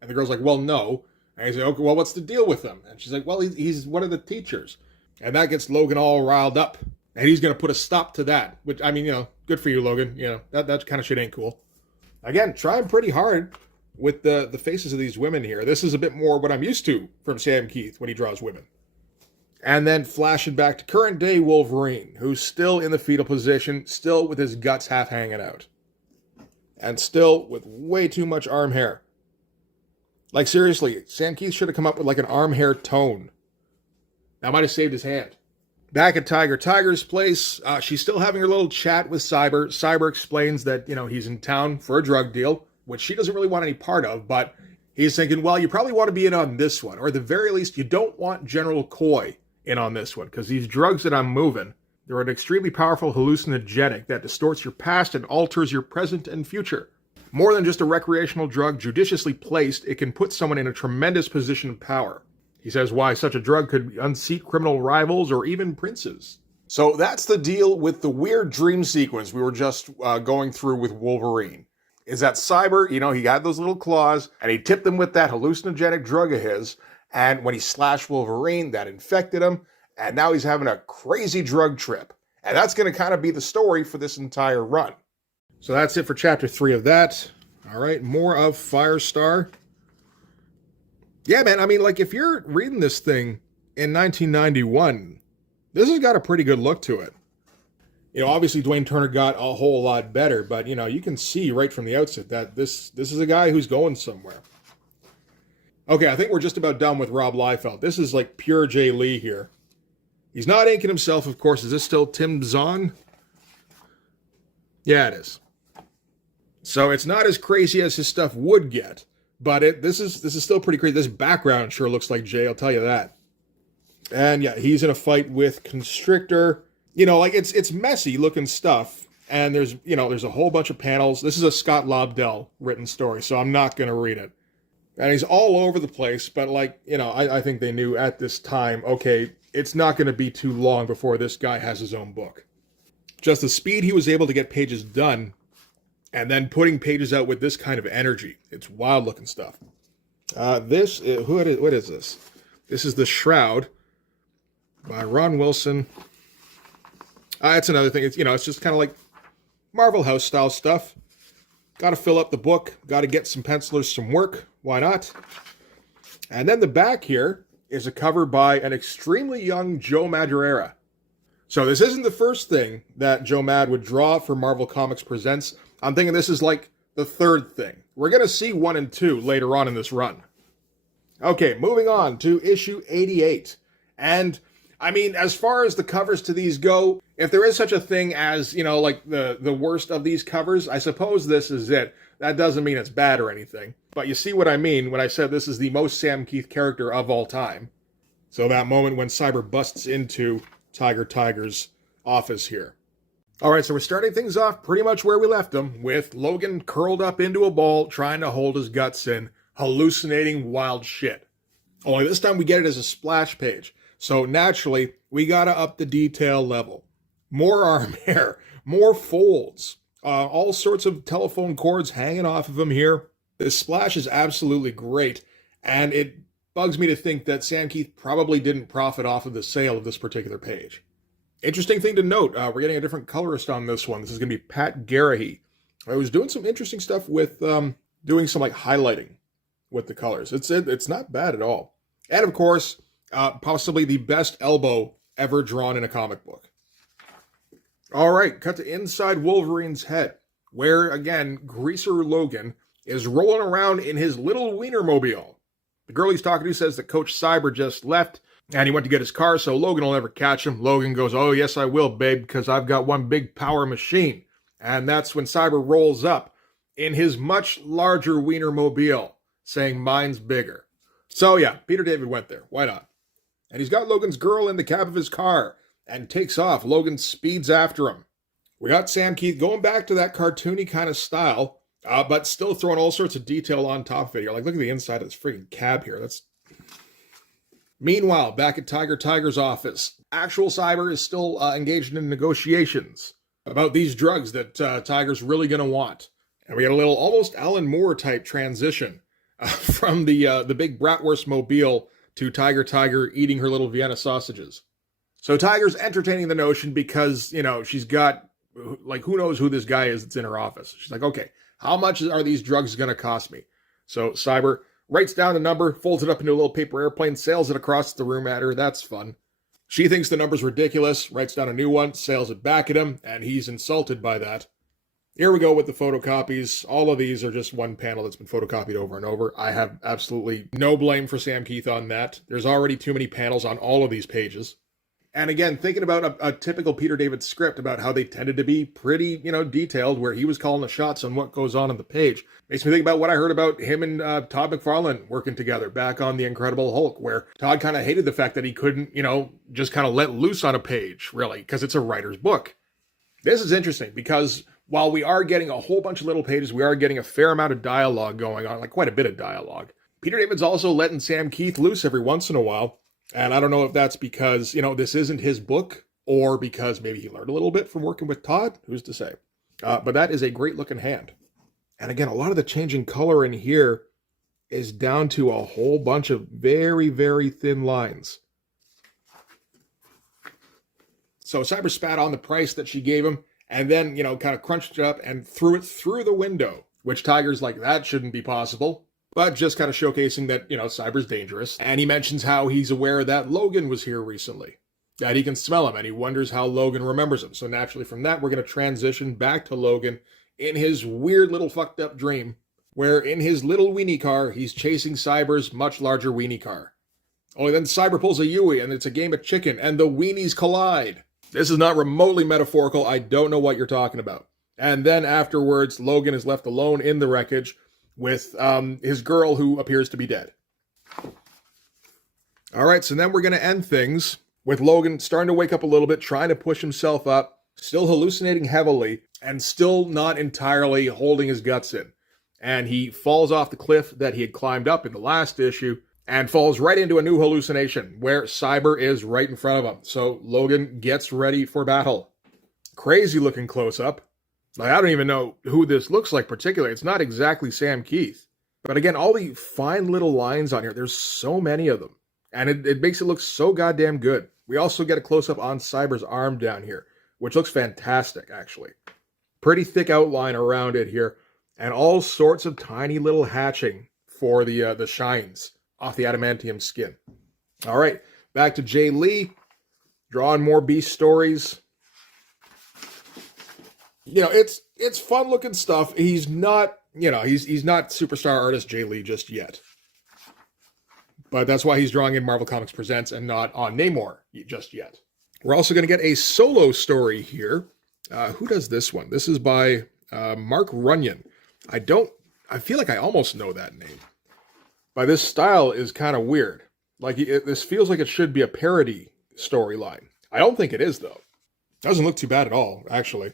And the girl's like, well, no. And he's like, okay, well, what's the deal with him? And she's like, well, he's one of the teachers. And that gets Logan all riled up. And he's going to put a stop to that. Which, good for you, Logan. That kind of shit ain't cool. Again, trying pretty hard with the faces of these women here. This is a bit more what I'm used to from Sam Kieth when he draws women. And then flashing back to current day Wolverine, who's still in the fetal position, still with his guts half hanging out. And still with way too much arm hair. Like, seriously, Sam Kieth should have come up with like an arm hair tone. That might have saved his hand. Back at Tiger's place, she's still having her little chat with Cyber. Cyber explains that, he's in town for a drug deal, which she doesn't really want any part of, but he's thinking, well, you probably want to be in on this one, or at the very least, you don't want General Coy in on this one, because these drugs that I'm moving, they're an extremely powerful hallucinogenic that distorts your past and alters your present and future. More than just a recreational drug, judiciously placed, it can put someone in a tremendous position of power. He says why such a drug could unseat criminal rivals or even princes. So that's the deal with the weird dream sequence we were just going through with Wolverine. Is that Cyber, he got those little claws, and he tipped them with that hallucinogenic drug of his, and when he slashed Wolverine, that infected him, and now he's having a crazy drug trip. And that's going to kind of be the story for this entire run. So that's it for Chapter 3 of that. All right, more of Firestar. Yeah, man, if you're reading this thing in 1991, this has got a pretty good look to it. Obviously Dwayne Turner got a whole lot better, but, you can see right from the outset that this is a guy who's going somewhere. Okay, I think we're just about done with Rob Liefeld. This is like pure Jay Lee here. He's not inking himself, of course. Is this still Tim Zahn? Yeah, it is. So it's not as crazy as his stuff would get, but this is still pretty crazy. This background sure looks like Jay, I'll tell you that. And yeah, he's in a fight with Constrictor. It's messy looking stuff. And there's a whole bunch of panels. This is a Scott Lobdell written story, so I'm not going to read it. And he's all over the place, but I think they knew at this time, okay, it's not going to be too long before this guy has his own book. Just the speed he was able to get pages done, and then putting pages out with this kind of energy. It's wild looking stuff. What is this? This is The Shroud by Ron Wilson. It's another thing. It's just kind of like Marvel House style stuff. Got to fill up the book. Got to get some pencilers some work. Why not? And then the back here is a cover by an extremely young Joe Madureira. So this isn't the first thing that Joe Mad would draw for Marvel Comics Presents. I'm thinking this is like the third thing. We're going to see 1 and 2 later on in this run. Okay, moving on to issue 88. And, as far as the covers to these go, if there is such a thing as, the worst of these covers, I suppose this is it. That doesn't mean it's bad or anything. But you see what I mean when I said this is the most Sam Kieth character of all time. So that moment when Cyber busts into Tiger's office here. All right, so we're starting things off pretty much where we left him, with Logan curled up into a ball, trying to hold his guts in, hallucinating wild shit. Only this time we get it as a splash page. So naturally, we gotta up the detail level. More arm hair, more folds, all sorts of telephone cords hanging off of him here. This splash is absolutely great, and it bugs me to think that Sam Kieth probably didn't profit off of the sale of this particular page. Interesting thing to note, we're getting a different colorist on this one. This is going to be Pat Garahy. I was doing some interesting stuff with doing some like highlighting with the colors. It's not bad at all. And of course, possibly the best elbow ever drawn in a comic book. All right, cut to inside Wolverine's head, where again, Greaser Logan is rolling around in his little Wienermobile. The girl he's talking to says that Coach Cyber just left, and he went to get his car, so Logan will never catch him. Logan goes, "Oh, yes, I will, babe, because I've got one big power machine." And that's when Cyber rolls up in his much larger Wienermobile, saying, "Mine's bigger." So yeah, Peter David went there. Why not? And he's got Logan's girl in the cab of his car and takes off. Logan speeds after him. We got Sam Kieth going back to that cartoony kind of style, but still throwing all sorts of detail on top of it. You're like, look at the inside of this freaking cab here. Meanwhile, back at Tiger's office, actual Cyber is still engaged in negotiations about these drugs that Tiger's really going to want. And we got a little almost Alan Moore type transition from the big Bratwurst mobile to Tiger eating her little Vienna sausages. So Tiger's entertaining the notion because, she's got, like, who knows who this guy is that's in her office. She's like, okay, how much are these drugs going to cost me? So Cyber writes down the number, folds it up into a little paper airplane, sails it across the room at her. That's fun. She thinks the number's ridiculous, writes down a new one, sails it back at him, and he's insulted by that. Here we go with the photocopies. All of these are just one panel that's been photocopied over and over. I have absolutely no blame for Sam Kieth on that. There's already too many panels on all of these pages. And again, thinking about a typical Peter David script about how they tended to be pretty, detailed, where he was calling the shots on what goes on the page. Makes me think about what I heard about him and Todd McFarlane working together back on The Incredible Hulk, where Todd kind of hated the fact that he couldn't, just kind of let loose on a page, really, because it's a writer's book. This is interesting because while we are getting a whole bunch of little pages, we are getting a fair amount of dialogue going on, like quite a bit of dialogue. Peter David's also letting Sam Kieth loose every once in a while. And I don't know if that's because, this isn't his book, or because maybe he learned a little bit from working with Todd. Who's to say? But that is a great looking hand. And again, a lot of the changing color in here is down to a whole bunch of very, very thin lines. So Cyber spat on the price that she gave him, and then, kind of crunched it up and threw it through the window, which Tiger's like, that shouldn't be possible. But just kind of showcasing that, Cyber's dangerous. And he mentions how he's aware that Logan was here recently, that he can smell him, and he wonders how Logan remembers him. So naturally from that, we're going to transition back to Logan in his weird little fucked up dream, where in his little weenie car, he's chasing Cyber's much larger weenie car. Only then Cyber pulls a Yui, and it's a game of chicken, and the weenies collide. This is not remotely metaphorical. I don't know what you're talking about. And then afterwards, Logan is left alone in the wreckage with his girl, who appears to be dead. All right, so then we're going to end things with Logan starting to wake up a little bit, trying to push himself up, still hallucinating heavily, and still not entirely holding his guts in. And he falls off the cliff that he had climbed up in the last issue, and falls right into a new hallucination, where Cyber is right in front of him. So Logan gets ready for battle. Crazy looking close-up. Like, I don't even know who this looks like particularly. It's not exactly Sam Kieth. But again, all the fine little lines on here, there's so many of them. And it makes it look so goddamn good. We also get a close-up on Cyber's arm down here, which looks fantastic, actually. Pretty thick outline around it here. And all sorts of tiny little hatching for the shines off the adamantium skin. All right, back to Jay Lee. Drawing more Beast stories. It's fun looking stuff. He's not, he's not superstar artist Jay Lee just yet. But that's why he's drawing in Marvel Comics Presents and not on Namor just yet. We're also going to get a solo story here. Who does this one? This is by Mark Runyon. I don't I feel like I almost know that name. But this style is kind of weird. Like, this feels like it should be a parody storyline. I don't think it is, though. Doesn't look too bad at all, actually.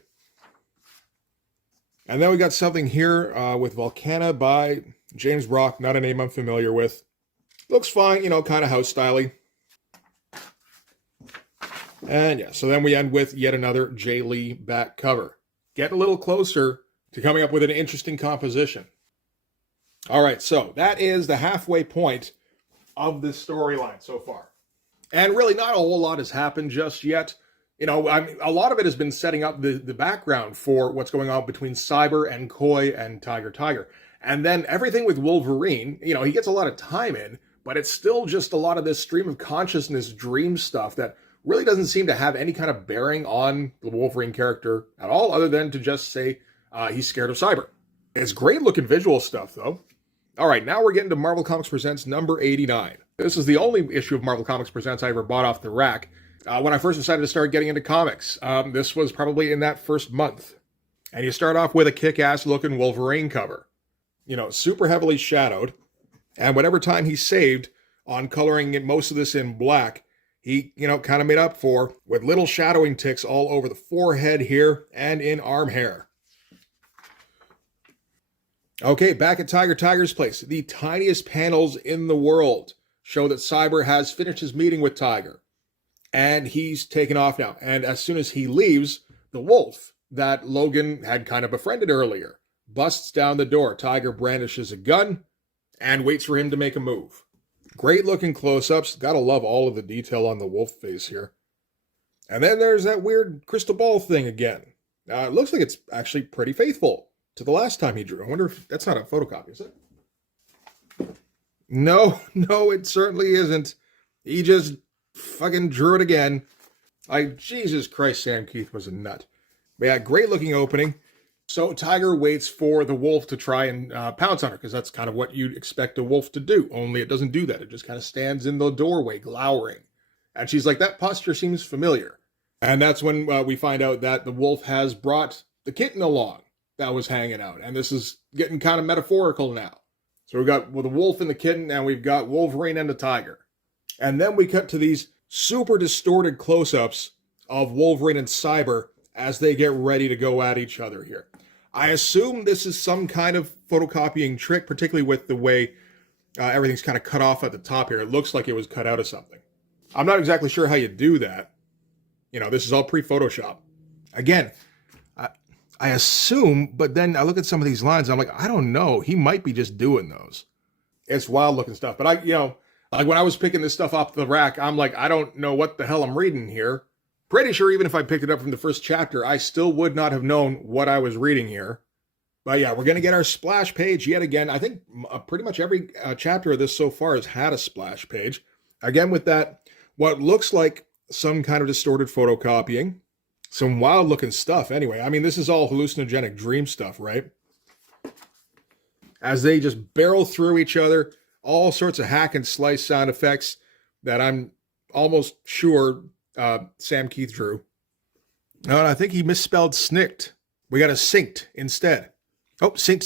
And then we got something here with Volcana by James Brock, not a name I'm familiar with. Looks fine, kind of house-styly. And yeah, so then we end with yet another Jay Lee back cover. Getting a little closer to coming up with an interesting composition. All right, so that is the halfway point of this storyline so far. And really not a whole lot has happened just yet. A lot of it has been setting up the background for what's going on between Cyber and Koi and Tiger. And then everything with Wolverine, he gets a lot of time in, but it's still just a lot of this stream of consciousness dream stuff that really doesn't seem to have any kind of bearing on the Wolverine character at all, other than to just say he's scared of Cyber. It's great looking visual stuff, though. All right, now we're getting to Marvel Comics Presents number 89. This is the only issue of Marvel Comics Presents I ever bought off the rack. When I first decided to start getting into comics, this was probably in that first month. And you start off with a kick-ass looking Wolverine cover. Super heavily shadowed. And whatever time he saved on coloring most of this in black, he, kind of made up for with little shadowing ticks all over the forehead here and in arm hair. Okay, back at Tiger's place. The tiniest panels in the world show that Cyber has finished his meeting with Tiger. And he's taken off now. And as soon as he leaves, the wolf that Logan had kind of befriended earlier busts down the door. Tiger brandishes a gun and waits for him to make a move. Great looking close-ups. Gotta love all of the detail on the wolf face here. And then there's that weird crystal ball thing again. It looks like it's actually pretty faithful to the last time he drew. I wonder if that's not a photocopy, is it? No, it certainly isn't. He just fucking drew it again. Jesus Christ, Sam Kieth was a nut. But yeah, great looking opening. So Tiger waits for the wolf to try and pounce on her, because that's kind of what you'd expect a wolf to do, only it doesn't do that. It just kind of stands in the doorway glowering. And she's like, that posture seems familiar. And that's when we find out that the wolf has brought the kitten along that was hanging out. And this is getting kind of metaphorical now. So we've got the wolf and the kitten, and we've got Wolverine and the tiger. And then we cut to these super distorted close-ups of Wolverine and Cyber as they get ready to go at each other here. I assume this is some kind of photocopying trick, particularly with the way everything's kind of cut off at the top here. It looks like it was cut out of something. I'm not exactly sure how you do that. This is all pre-Photoshop. Again, I assume, but then I look at some of these lines, and I'm like, I don't know. He might be just doing those. It's wild looking stuff. But like when I was picking this stuff off the rack, I'm like, I don't know what the hell I'm reading here. Pretty sure even if I picked it up from the first chapter, I still would not have known what I was reading here. But yeah, we're going to get our splash page yet again. I think pretty much every chapter of this so far has had a splash page. Again, with that, what looks like some kind of distorted photocopying. Some wild looking stuff anyway. I mean, this is all hallucinogenic dream stuff, right? As they just barrel through each other, all sorts of hack and slice sound effects that I'm almost sure Sam Kieth drew. No, and I think he misspelled snicked. We got a synced instead. Oh, sync.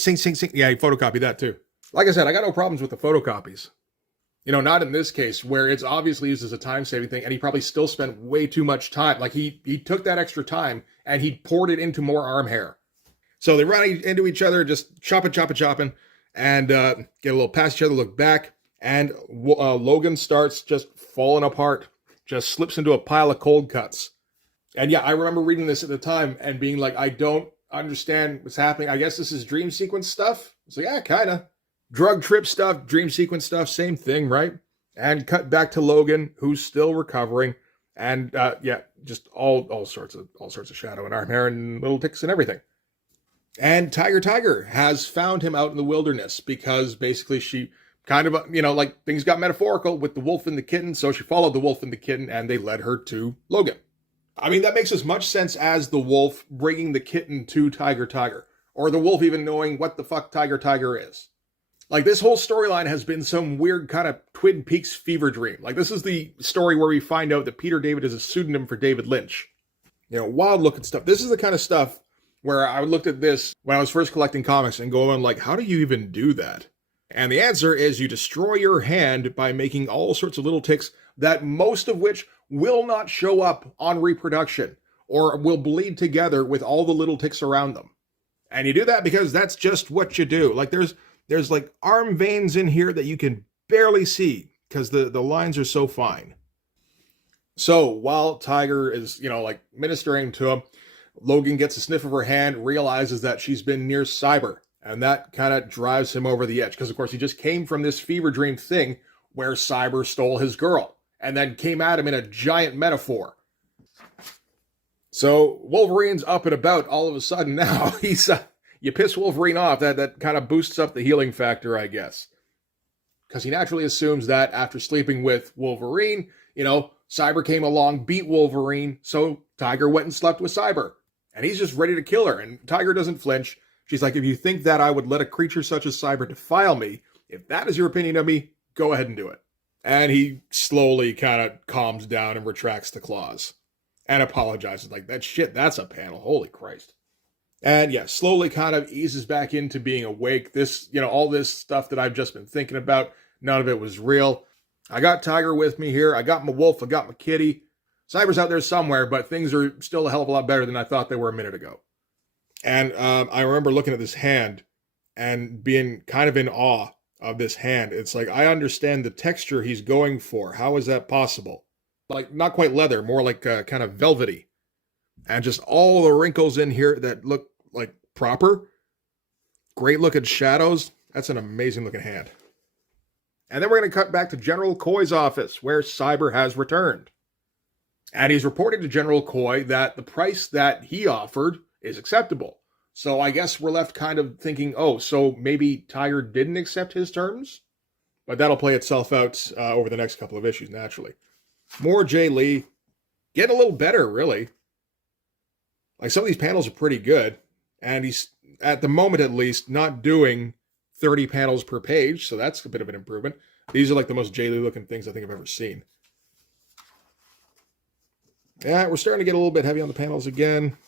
Yeah, he photocopied that too. Like I said, I got no problems with the photocopies. Not in this case, where it's obviously used as a time-saving thing, and he probably still spent way too much time. Like, he took that extra time, and he poured it into more arm hair. So they run into each other, just chopping, and get a little past each other, look back, and Logan starts just falling apart, just slips into a pile of cold cuts. And yeah, I remember reading this at the time and being like, I don't understand what's happening. I guess this is dream sequence stuff? So yeah, kind of. Drug trip stuff, dream sequence stuff, same thing, right? And cut back to Logan, who's still recovering, and just all sorts of shadow and arm hair and little ticks and everything. And Tiger has found him out in the wilderness because basically she kind of like things got metaphorical with the wolf and the kitten, so she followed the wolf and the kitten, and they led her to Logan. I mean, that makes as much sense as the wolf bringing the kitten to Tiger, or the wolf even knowing what the fuck Tiger is. Like, this whole storyline has been some weird kind of Twin Peaks fever dream. Like, this is the story where we find out that Peter David is a pseudonym for David Lynch. Wild looking stuff. This is the kind of stuff where I looked at this when I was first collecting comics and going like, how do you even do that? And the answer is you destroy your hand by making all sorts of little ticks that most of which will not show up on reproduction or will bleed together with all the little ticks around them. And you do that because that's just what you do. Like there's like arm veins in here that you can barely see because the lines are so fine. So while Tiger is, like ministering to him, Logan gets a sniff of her hand, realizes that she's been near Cyber, and that kind of drives him over the edge because, of course, he just came from this fever dream thing where Cyber stole his girl and then came at him in a giant metaphor. So Wolverine's up and about all of a sudden now. You piss Wolverine off, that kind of boosts up the healing factor, I guess. Because he naturally assumes that after sleeping with Wolverine, Cyber came along, beat Wolverine, so Tiger went and slept with Cyber. And he's just ready to kill her, and Tiger doesn't flinch. She's like, if you think that I would let a creature such as Cyber defile me, if that is your opinion of me, go ahead and do it. And he slowly kind of calms down and retracts the claws. And apologizes like, that's a panel, holy Christ. And yeah, slowly kind of eases back into being awake. This, all this stuff that I've just been thinking about, none of it was real. I got Tiger with me here. I got my wolf. I got my kitty. Cyber's out there somewhere, but things are still a hell of a lot better than I thought they were a minute ago. And I remember looking at this hand and being kind of in awe of this hand. It's like, I understand the texture he's going for. How is that possible? Like, not quite leather, more like kind of velvety. And just all the wrinkles in here that look like proper. Great looking shadows. That's an amazing looking hand. And then we're going to cut back to General Coy's office, where Cyber has returned. And he's reported to General Coy that the price that he offered is acceptable. So I guess we're left kind of thinking, so maybe Tiger didn't accept his terms? But that'll play itself out over the next couple of issues, naturally. More Jay Lee. Getting a little better, really. Like, some of these panels are pretty good. And he's, at the moment at least, not doing 30 panels per page, so that's a bit of an improvement. These are like the most Jay Lee looking things I think I've ever seen. Yeah, we're starting to get a little bit heavy on the panels again.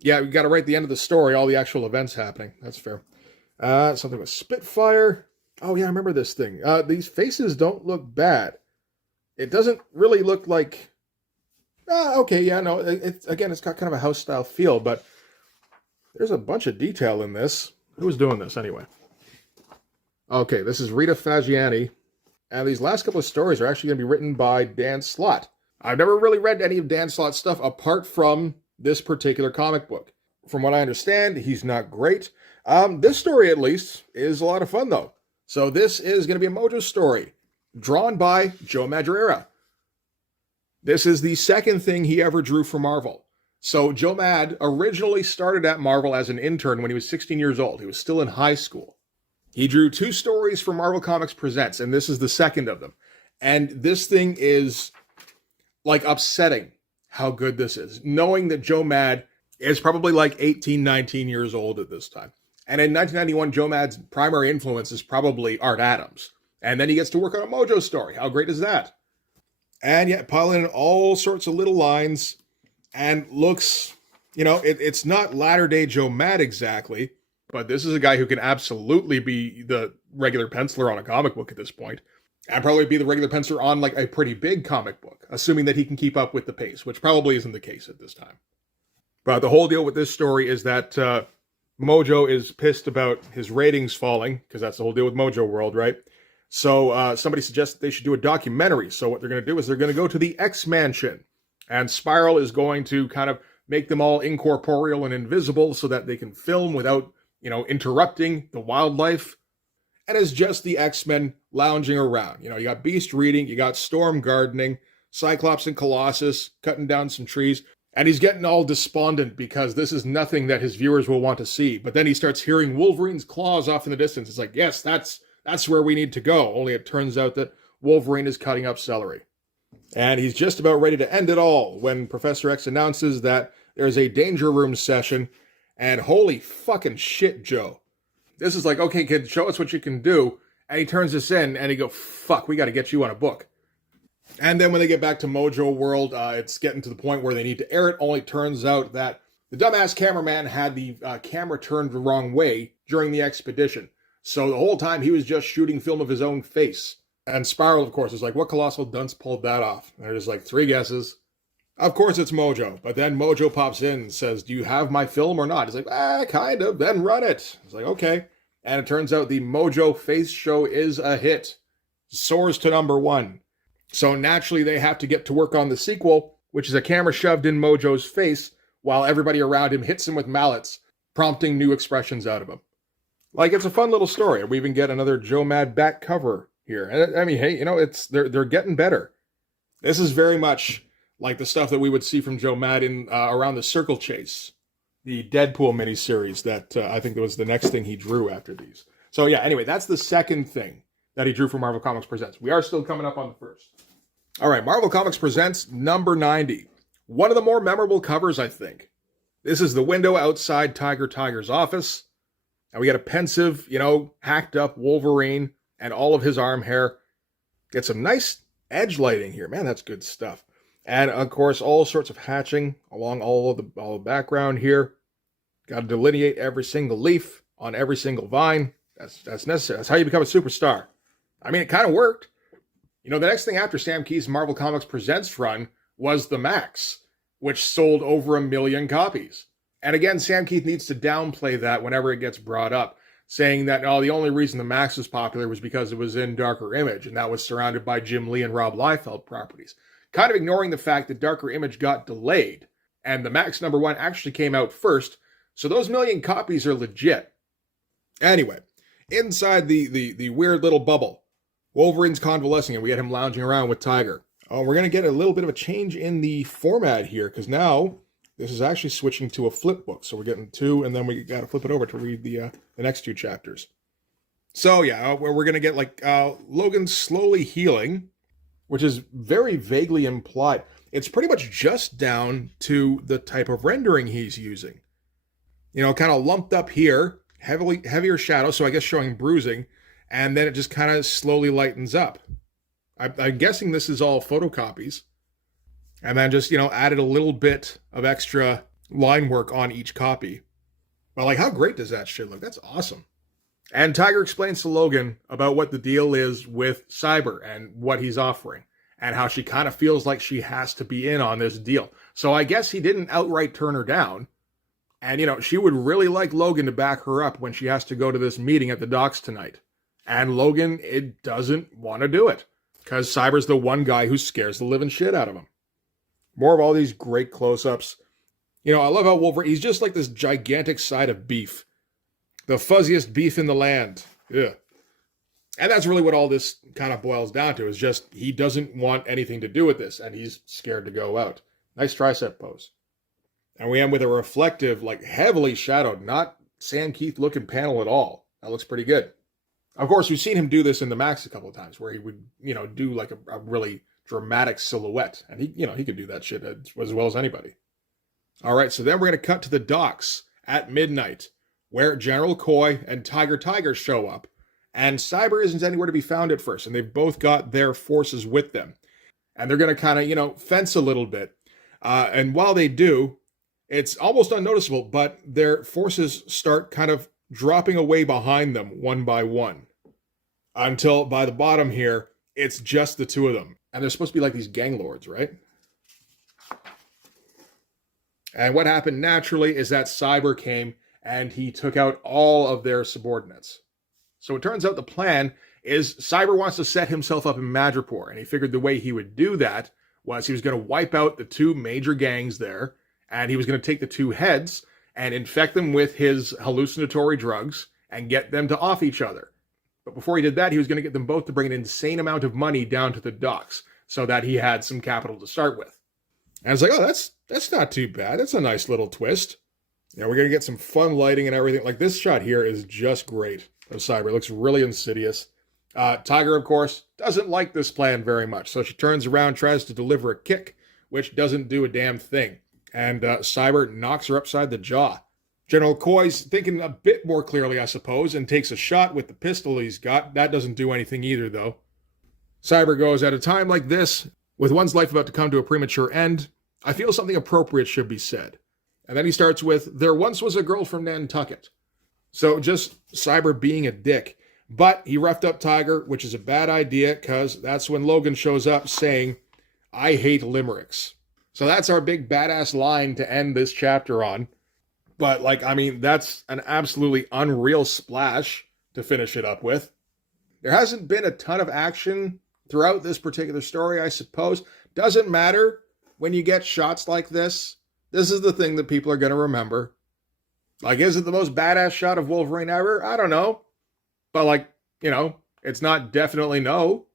Yeah, we got to write the end of the story, all the actual events happening. That's fair. Something with Spitfire. Oh, yeah, I remember this thing. These faces don't look bad. It doesn't really look like... okay, yeah, no. It's got kind of a house-style feel, but there's a bunch of detail in this. Who's doing this, anyway? Okay, this is Rita Fagiani. And these last couple of stories are actually going to be written by Dan Slott. I've never really read any of Dan Slott's stuff apart from this particular comic book. From what I understand, he's not great. This story, at least, is a lot of fun, though. So this is going to be a Mojo story, drawn by Joe Madureira. This is the second thing he ever drew for Marvel. So Joe Mad originally started at Marvel as an intern when he was 16 years old. He was still in high school. He drew 2 stories for Marvel Comics Presents, and this is the second of them. And this thing is... like, upsetting how good this is. Knowing that Joe Mad is probably like 18, 19 years old at this time. And in 1991, Joe Mad's primary influence is probably Art Adams. And then he gets to work on a Mojo story. How great is that? And yet, piling in all sorts of little lines and looks, it's not latter-day Joe Mad exactly, but this is a guy who can absolutely be the regular penciler on a comic book at this point. And probably be the regular penciler on like a pretty big comic book, assuming that he can keep up with the pace, which probably isn't the case at this time. But the whole deal with this story is that Mojo is pissed about his ratings falling, because that's the whole deal with Mojo World, right? So somebody suggested they should do a documentary. So what they're going to do is they're going to go to the X-Mansion, and Spiral is going to kind of make them all incorporeal and invisible so that they can film without, interrupting the wildlife. And it's just the X-Men lounging around. You got Beast reading, you got Storm gardening, Cyclops and Colossus cutting down some trees, and he's getting all despondent because this is nothing that his viewers will want to see. But then he starts hearing Wolverine's claws off in the distance. It's like, yes, that's where we need to go. Only it turns out that Wolverine is cutting up celery. And he's just about ready to end it all when Professor X announces that there's a Danger Room session, and holy fucking shit, Joe. This is like, okay, kid, show us what you can do. And he turns this in, and he go, fuck, we got to get you on a book. And then when they get back to Mojo World, it's getting to the point where they need to air it. Only turns out that The dumbass cameraman had the camera turned the wrong way during the expedition. So the whole time he was just shooting film of his own face. And Spiral, of course, is like, what colossal dunce pulled that off? And there's like 3 guesses. Of course it's Mojo. But then Mojo pops in and says, do you have my film or not? He's like, kind of, then run it. It's like, okay. And it turns out the Mojo face show is a hit. Soars to number 1. So naturally they have to get to work on the sequel, which is a camera shoved in Mojo's face while everybody around him hits him with mallets, prompting new expressions out of him. Like, it's a fun little story. We even get another Joe Mad back cover here. And I mean, hey, they're getting better. This is very much like the stuff that we would see from Joe Mad in around the Circle Chase, the Deadpool miniseries that I think was the next thing he drew after these. So yeah, anyway, that's the second thing that he drew for Marvel Comics Presents. We are still coming up on the first. All right, Marvel Comics Presents number 90. One of the more memorable covers, I think. This is the window outside Tiger's office. And we get a pensive, hacked up Wolverine and all of his arm hair. Get some nice edge lighting here. Man, that's good stuff. And of course, all sorts of hatching along all the background here. Got to delineate every single leaf on every single vine. That's necessary. That's how you become a superstar. I mean, it kind of worked. The next thing after Sam Kieth's Marvel Comics Presents run was the Max, which sold over 1 million copies. And again, Sam Kieth needs to downplay that whenever it gets brought up, saying that, the only reason the Max was popular was because it was in Darker Image, and that was surrounded by Jim Lee and Rob Liefeld properties. Kind of ignoring the fact that Darker Image got delayed, and the Max number 1 actually came out first, so those 1 million copies are legit. Anyway, inside the weird little bubble, Wolverine's convalescing, and we get him lounging around with Tiger. Oh, we're going to get a little bit of a change in the format here, because now this is actually switching to a flip book. So we're getting 2, and then we got to flip it over to read the next 2 chapters. So yeah, we're going to get Logan slowly healing, which is very vaguely implied. It's pretty much just down to the type of rendering he's using. Kind of lumped up here, heavier shadow, so I guess showing bruising, and then it just kind of slowly lightens up. I'm guessing this is all photocopies. And then just, added a little bit of extra line work on each copy. But how great does that shit look? That's awesome. And Tiger explains to Logan about what the deal is with Cyber and what he's offering. And how she kind of feels like she has to be in on this deal. So I guess he didn't outright turn her down. And, she would really like Logan to back her up when she has to go to this meeting at the docks tonight. And Logan, it doesn't want to do it. Because Cyber's the one guy who scares the living shit out of him. More of all these great close-ups. I love how Wolverine, he's just like this gigantic side of beef. The fuzziest beef in the land. Yeah. And that's really what all this kind of boils down to, is just he doesn't want anything to do with this, and he's scared to go out. Nice tricep pose. And we end with a reflective, heavily shadowed, not Sam Kieth looking panel at all. That looks pretty good. Of course, we've seen him do this in the Max a couple of times, where he would, do a really dramatic silhouette. And he could do that shit as well as anybody. All right, so then we're going to cut to the docks at midnight, where General Coy and Tiger show up. And Cyber isn't anywhere to be found at first, and they've both got their forces with them. And they're going to kind of, fence a little bit. And while they do, it's almost unnoticeable, but their forces start kind of dropping away behind them one by one. Until by the bottom here, it's just the 2 of them. And they're supposed to be these gang lords, right? And what happened naturally is that Cyber came and he took out all of their subordinates. So it turns out the plan is Cyber wants to set himself up in Madripoor. And he figured the way he would do that was he was going to wipe out the 2 major gangs there. And he was going to take the 2 heads and infect them with his hallucinatory drugs and get them to off each other. But before he did that, he was going to get them both to bring an insane amount of money down to the docks so that he had some capital to start with. And I was like, oh, that's not too bad. That's a nice little twist. We're going to get some fun lighting and everything. This shot here is just great of Cyber. It looks really insidious. Tiger, of course, doesn't like this plan very much. So she turns around, tries to deliver a kick, which doesn't do a damn thing. And Cyber knocks her upside the jaw. General Coy's thinking a bit more clearly, I suppose, and takes a shot with the pistol he's got. That doesn't do anything either, though. Cyber goes, at a time like this, with one's life about to come to a premature end, I feel something appropriate should be said. And then he starts with, there once was a girl from Nantucket. So just Cyber being a dick. But he roughed up Tiger, which is a bad idea because that's when Logan shows up saying, I hate limericks. So that's our big badass line to end this chapter on. But that's an absolutely unreal splash to finish it up with. There hasn't been a ton of action throughout this particular story, I suppose. Doesn't matter when you get shots like this. This is the thing that people are going to remember. Is it the most badass shot of Wolverine ever? I don't know. But it's not definitely no.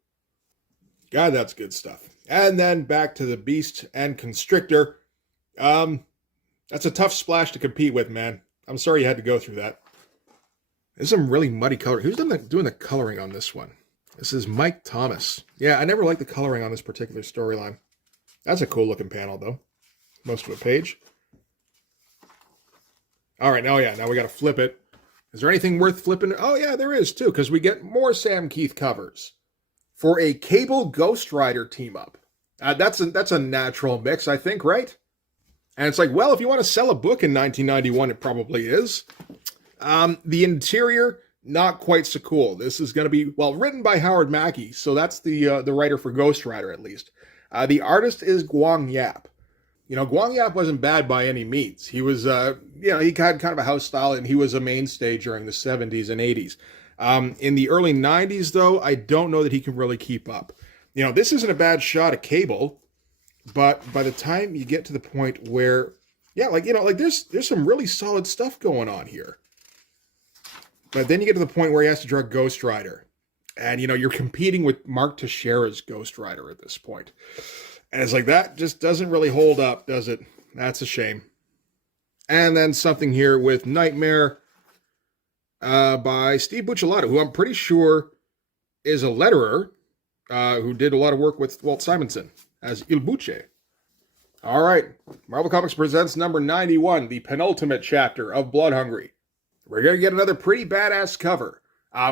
God, that's good stuff. And then back to the Beast and Constrictor. That's a tough splash to compete with, man. I'm sorry you had to go through that. There's some really muddy color. Who's doing the coloring on this one? This is Mike Thomas. Yeah, I never liked the coloring on this particular storyline. That's a cool looking panel, though. Most of a page. All right, now we got to flip it. Is there anything worth flipping? Oh, yeah, there is, too, because we get more Sam Kieth covers for a Cable Ghost Rider team-up. That's a natural mix, I think, right? And it's if you want to sell a book in 1991, it probably is. The interior, not quite so cool. This is going to be, written by Howard Mackey, so that's the writer for Ghost Rider, at least. The artist is Guang Yap. Guang Yap wasn't bad by any means. He was, he had kind of a house style, and he was a mainstay during the 70s and 80s. In the early 90s, though, I don't know that he can really keep up. This isn't a bad shot of Cable, but by the time you get to the point where, there's some really solid stuff going on here. But then you get to the point where he has to draw Ghost Rider. And, you're competing with Mark Teixeira's Ghost Rider at this point. And it's that just doesn't really hold up, does it? That's a shame. And then something here with Nightmare by Steve Buccellato, who I'm pretty sure is a letterer who did a lot of work with Walt Simonson as Il Bucce. All right, Marvel Comics presents number 91, the penultimate chapter of Blood Hungry. We're going to get another pretty badass cover.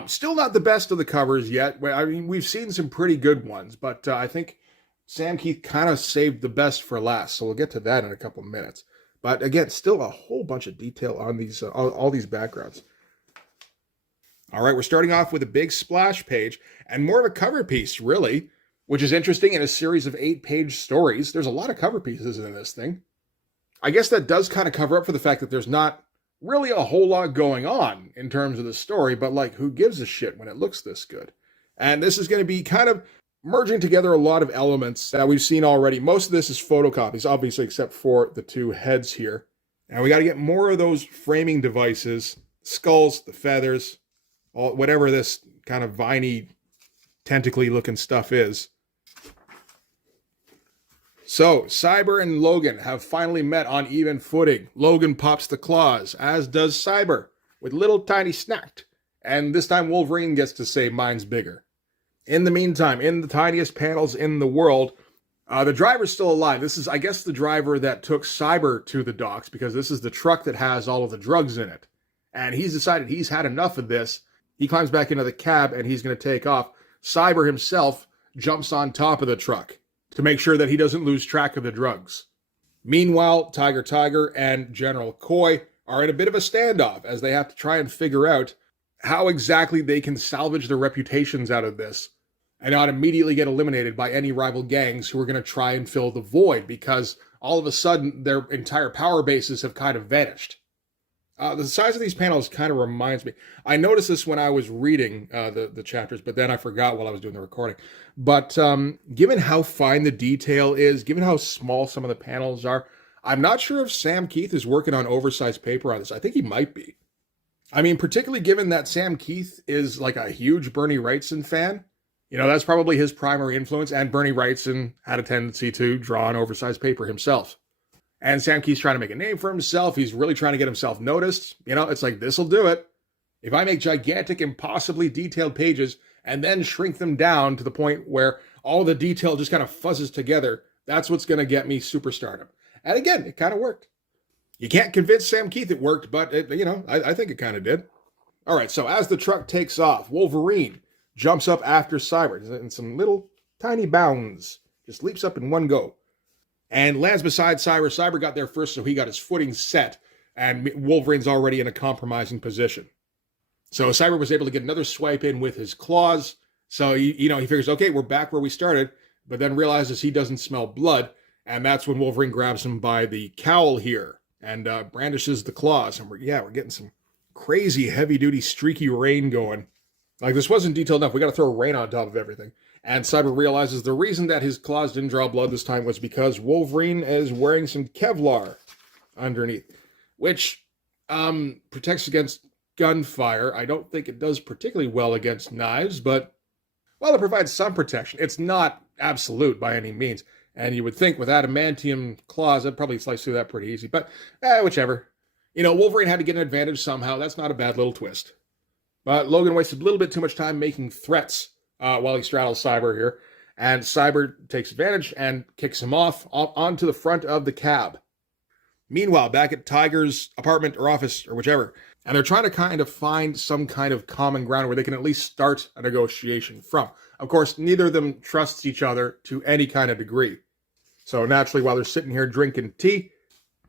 Still not the best of the covers yet. I mean, we've seen some pretty good ones, but I think Sam Kieth kind of saved the best for last, so we'll get to that in a couple of minutes. But again, still a whole bunch of detail on these all these backgrounds. All right, we're starting off with a big splash page and more of a cover piece, really, which is interesting in a series of 8-page stories. There's a lot of cover pieces in this thing. I guess that does kind of cover up for the fact that there's not really a whole lot going on in terms of the story, but who gives a shit when it looks this good? And this is going to be kind of merging together a lot of elements that we've seen already. Most of this is photocopies, obviously, except for the two heads here. And we got to get more of those framing devices, skulls, the feathers, whatever this kind of viney, tentacly looking stuff is. So, Cyber and Logan have finally met on even footing. Logan pops the claws, as does Cyber, with little tiny snack. And this time Wolverine gets to say, mine's bigger. In the meantime, in the tiniest panels in the world, the driver's still alive. This is, I guess, the driver that took Cyber to the docks, because this is the truck that has all of the drugs in it. And he's decided he's had enough of this. He climbs back into the cab and he's going to take off. Cyber himself jumps on top of the truck to make sure that he doesn't lose track of the drugs. Meanwhile, Tiger and General Coy are in a bit of a standoff as they have to try and figure out how exactly they can salvage their reputations out of this and not immediately get eliminated by any rival gangs who are going to try and fill the void, because all of a sudden their entire power bases have kind of vanished. The size of these panels kind of reminds me. I noticed this when I was reading the chapters, but then I forgot while I was doing the recording. But given how fine the detail is, given how small some of the panels are, I'm not sure if Sam Kieth is working on oversized paper on this. I think he might be. I mean, particularly given that Sam Kieth is a huge Bernie Wrightson fan. That's probably his primary influence, and Bernie Wrightson had a tendency to draw on oversized paper himself. And Sam Kieth's trying to make a name for himself. He's really trying to get himself noticed. It's this'll do it. If I make gigantic, impossibly detailed pages and then shrink them down to the point where all the detail just kind of fuzzes together, that's what's going to get me superstardom. And again, it kind of worked. You can't convince Sam Kieth it worked, but I think it kind of did. All right, so as the truck takes off, Wolverine jumps up after Cyber in some little tiny bounds. Just leaps up in one go. and lands beside Cyber. Cyber got there first, so he got his footing set, and Wolverine's already in a compromising position. So Cyber was able to get another swipe in with his claws. So, he figures, okay, we're back where we started, but then realizes he doesn't smell blood, and that's when Wolverine grabs him by the cowl here and brandishes the claws. And we're getting some crazy heavy-duty streaky rain going. Like, this wasn't detailed enough. We got to throw rain on top of everything. And Cyber realizes the reason that his claws didn't draw blood this time was because Wolverine is wearing some Kevlar underneath, which protects against gunfire. I don't think it does particularly well against knives, but, well, it provides some protection. It's not absolute by any means. And you would think with adamantium claws, I'd probably slice through that pretty easy. But, whichever. Wolverine had to get an advantage somehow. That's not a bad little twist. But Logan wasted a little bit too much time making threats while he straddles Cyber here. And Cyber takes advantage and kicks him off onto the front of the cab. Meanwhile, back at Tiger's apartment or office or whichever, and they're trying to kind of find some kind of common ground where they can at least start a negotiation from. Of course, neither of them trusts each other to any kind of degree. So naturally, while they're sitting here drinking tea,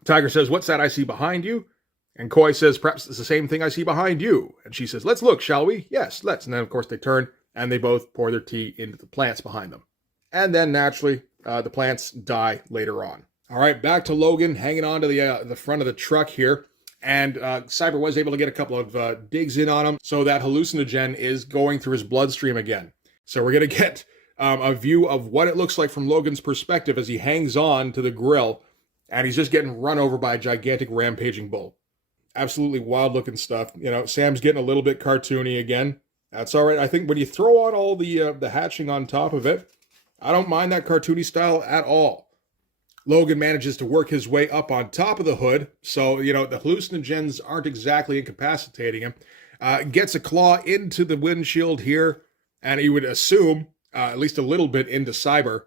Tiger says, "What's that I see behind you?" And Coy says, "Perhaps it's the same thing I see behind you." And she says, "Let's look, shall we?" "Yes, let's." And then, of course, they turn and they both pour their tea into the plants behind them. And then, naturally, the plants die later on. All right, back to Logan hanging on to the front of the truck here. And Cyber was able to get a couple of digs in on him, so that hallucinogen is going through his bloodstream again. So we're going to get a view of what it looks like from Logan's perspective as he hangs on to the grill, and he's just getting run over by a gigantic rampaging bull. Absolutely wild-looking stuff. Sam's getting a little bit cartoony again. That's all right. I think when you throw on all the hatching on top of it, I don't mind that cartoony style at all. Logan manages to work his way up on top of the hood, so, the hallucinogens aren't exactly incapacitating him. Gets a claw into the windshield here, and he would assume at least a little bit into Cyber.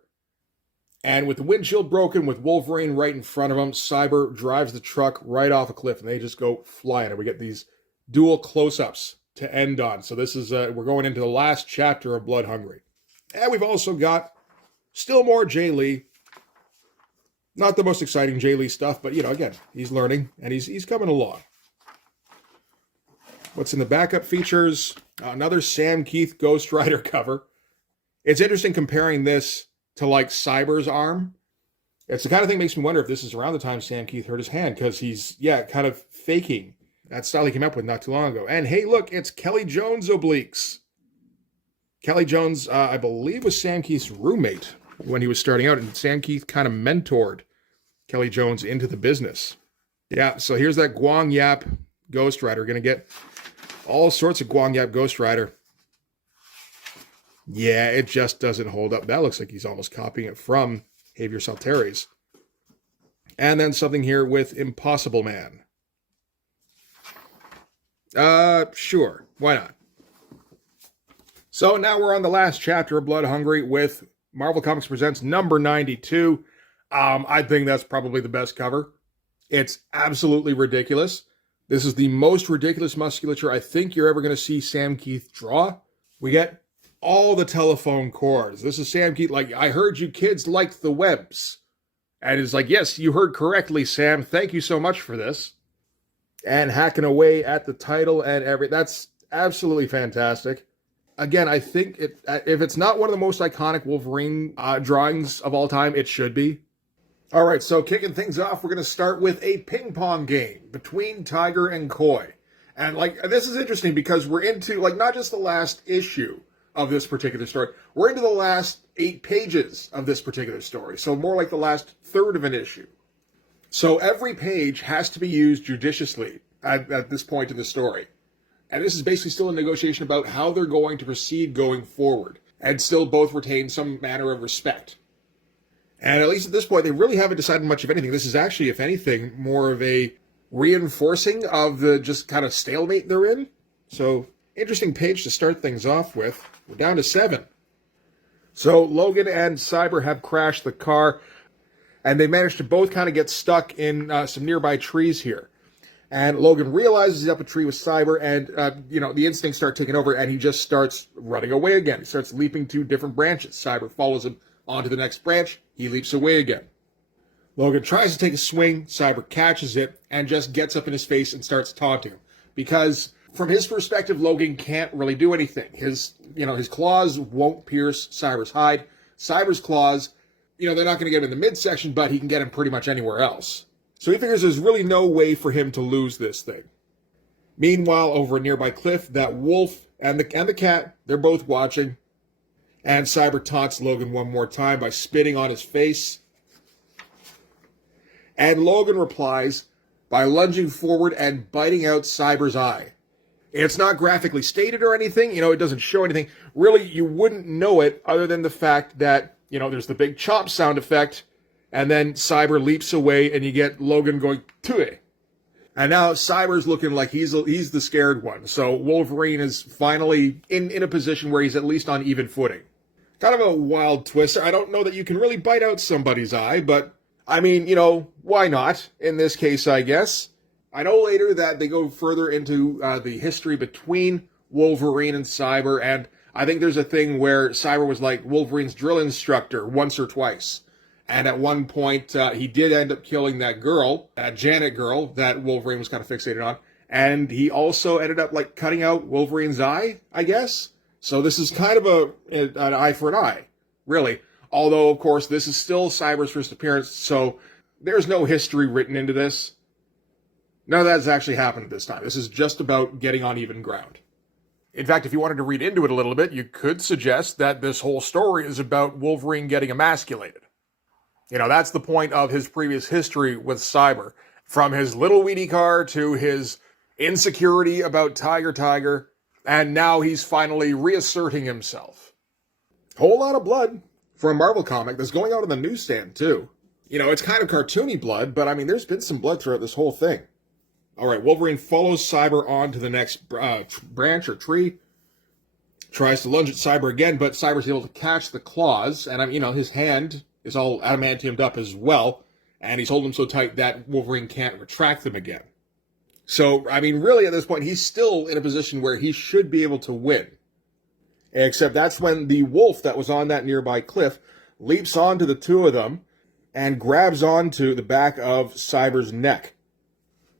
And with the windshield broken, with Wolverine right in front of him, Cyber drives the truck right off a cliff, and they just go flying. And we get these dual close-ups to end on. So this is, we're going into the last chapter of Blood Hungry. And we've also got still more Jay Lee. Not the most exciting Jay Lee stuff, but, again, he's learning, and he's coming along. What's in the backup features? Another Sam Kieth Ghost Rider cover. It's interesting comparing this to, like, Cyber's arm. It's the kind of thing that makes me wonder if this is around the time Sam Kieth hurt his hand, because he's, kind of faking that style he came up with not too long ago. And, hey, look, it's Kelly Jones obliques. Kelly Jones, I believe, was Sam Kieth's roommate when he was starting out, and Sam Kieth kind of mentored Kelly Jones into the business. Yeah, so here's that Guang Yap Ghost Rider. Going to get all sorts of Guang Yap Ghost Rider. Yeah, it just doesn't hold up. That looks like he's almost copying it from Javier Salteri's. And then something here with Impossible Man. Sure, why not? So now we're on the last chapter of Blood Hungry with Marvel Comics Presents number 92. I think that's probably the best cover. It's absolutely ridiculous. This is the most ridiculous musculature I think you're ever going to see Sam Kieth draw. We get all the telephone cords. This is Sam Kieth, like, "I heard you kids liked the webs." And it's like, "Yes, you heard correctly, Sam. Thank you so much for this." And hacking away at the title and that's absolutely fantastic. Again, I think if it's not one of the most iconic Wolverine drawings of all time, it should be. All right, so kicking things off, we're going to start with a ping pong game between Tiger and Coy. And, this is interesting because we're into, not just the last issue of this particular story. We're into the last 8 pages of this particular story. So more like the last third of an issue. So every page has to be used judiciously at this point in the story. And this is basically still a negotiation about how they're going to proceed going forward and still both retain some manner of respect. And at least at this point, they really haven't decided much of anything. This is actually, if anything, more of a reinforcing of the just kind of stalemate they're in. So, interesting page to start things off with. We're down to 7. So, Logan and Cyber have crashed the car, and they managed to both kind of get stuck in some nearby trees here. And Logan realizes he's up a tree with Cyber, and, the instincts start taking over, and he just starts running away again. He starts leaping to different branches. Cyber follows him onto the next branch. He leaps away again. Logan tries to take a swing, Cyber catches it, and just gets up in his face and starts taunting him. Because from his perspective, Logan can't really do anything. His claws won't pierce Cyber's hide. Cyber's claws, they're not going to get him in the midsection, but he can get him pretty much anywhere else. So he figures there's really no way for him to lose this thing. Meanwhile, over a nearby cliff, that wolf and the cat, they're both watching. And Cyber taunts Logan one more time by spitting on his face. And Logan replies by lunging forward and biting out Cyber's eye. It's not graphically stated or anything, it doesn't show anything. Really, you wouldn't know it other than the fact that, there's the big chomp sound effect, and then Cyber leaps away and you get Logan going, "Tue." And now Cyber's looking like he's the scared one. So Wolverine is finally in a position where he's at least on even footing. Kind of a wild twist. I don't know that you can really bite out somebody's eye, but I mean, why not? In this case, I guess. I know later that they go further into the history between Wolverine and Cyber, and I think there's a thing where Cyber was like Wolverine's drill instructor once or twice. And at one point, he did end up killing that girl, that Janet girl, that Wolverine was kind of fixated on. And he also ended up, cutting out Wolverine's eye, I guess. So this is kind of an eye for an eye, really. Although, of course, this is still Cyber's first appearance, so there's no history written into this. None of that has actually happened this time. This is just about getting on even ground. In fact, if you wanted to read into it a little bit, you could suggest that this whole story is about Wolverine getting emasculated. That's the point of his previous history with Cyber. From his little weedy car to his insecurity about Tiger, and now he's finally reasserting himself. Whole lot of blood for a Marvel comic that's going out on the newsstand, too. It's kind of cartoony blood, but I mean, there's been some blood throughout this whole thing. All right, Wolverine follows Cyber on to the next branch or tree. Tries to lunge at Cyber again, but Cyber's able to catch the claws, and his hand is all adamantiumed up as well, and he's holding them so tight that Wolverine can't retract them again. So, I mean, really at this point, he's still in a position where he should be able to win. Except that's when the wolf that was on that nearby cliff leaps onto the two of them and grabs onto the back of Cyber's neck.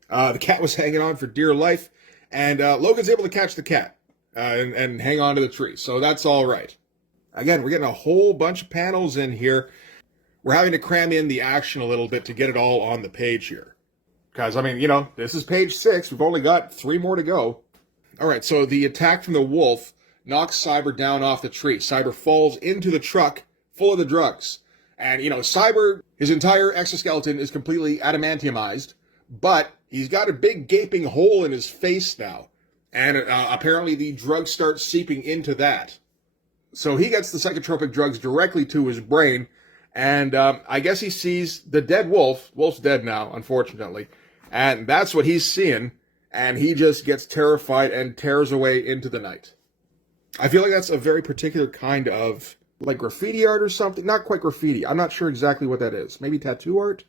The cat was hanging on for dear life, and Logan's able to catch the cat and hang on to the tree, so that's all right. Again, we're getting a whole bunch of panels in here. We're having to cram in the action a little bit to get it all on the page here. Because, I mean, this is page 6. We've only got 3 more to go. All right, so the attack from the wolf knocks Cyber down off the tree. Cyber falls into the truck full of the drugs. And, Cyber, his entire exoskeleton is completely adamantiumized, but he's got a big gaping hole in his face now. And apparently the drugs start seeping into that. So he gets the psychotropic drugs directly to his brain, and I guess he sees the dead wolf. Wolf's dead now, unfortunately. And that's what he's seeing, and he just gets terrified and tears away into the night. I feel like that's a very particular kind of, graffiti art or something. Not quite graffiti. I'm not sure exactly what that is. Maybe tattoo art?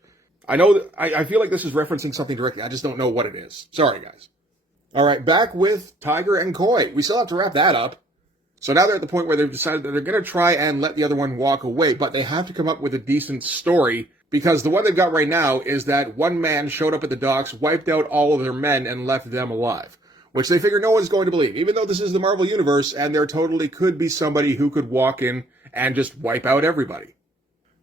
I know that I feel like this is referencing something directly. I just don't know what it is. Sorry, guys. All right, back with Tiger and Koi. We still have to wrap that up. So now they're at the point where they've decided that they're going to try and let the other one walk away, but they have to come up with a decent story, because the one they've got right now is that one man showed up at the docks, wiped out all of their men, and left them alive, which they figure no one's going to believe, even though this is the Marvel Universe, and there totally could be somebody who could walk in and just wipe out everybody.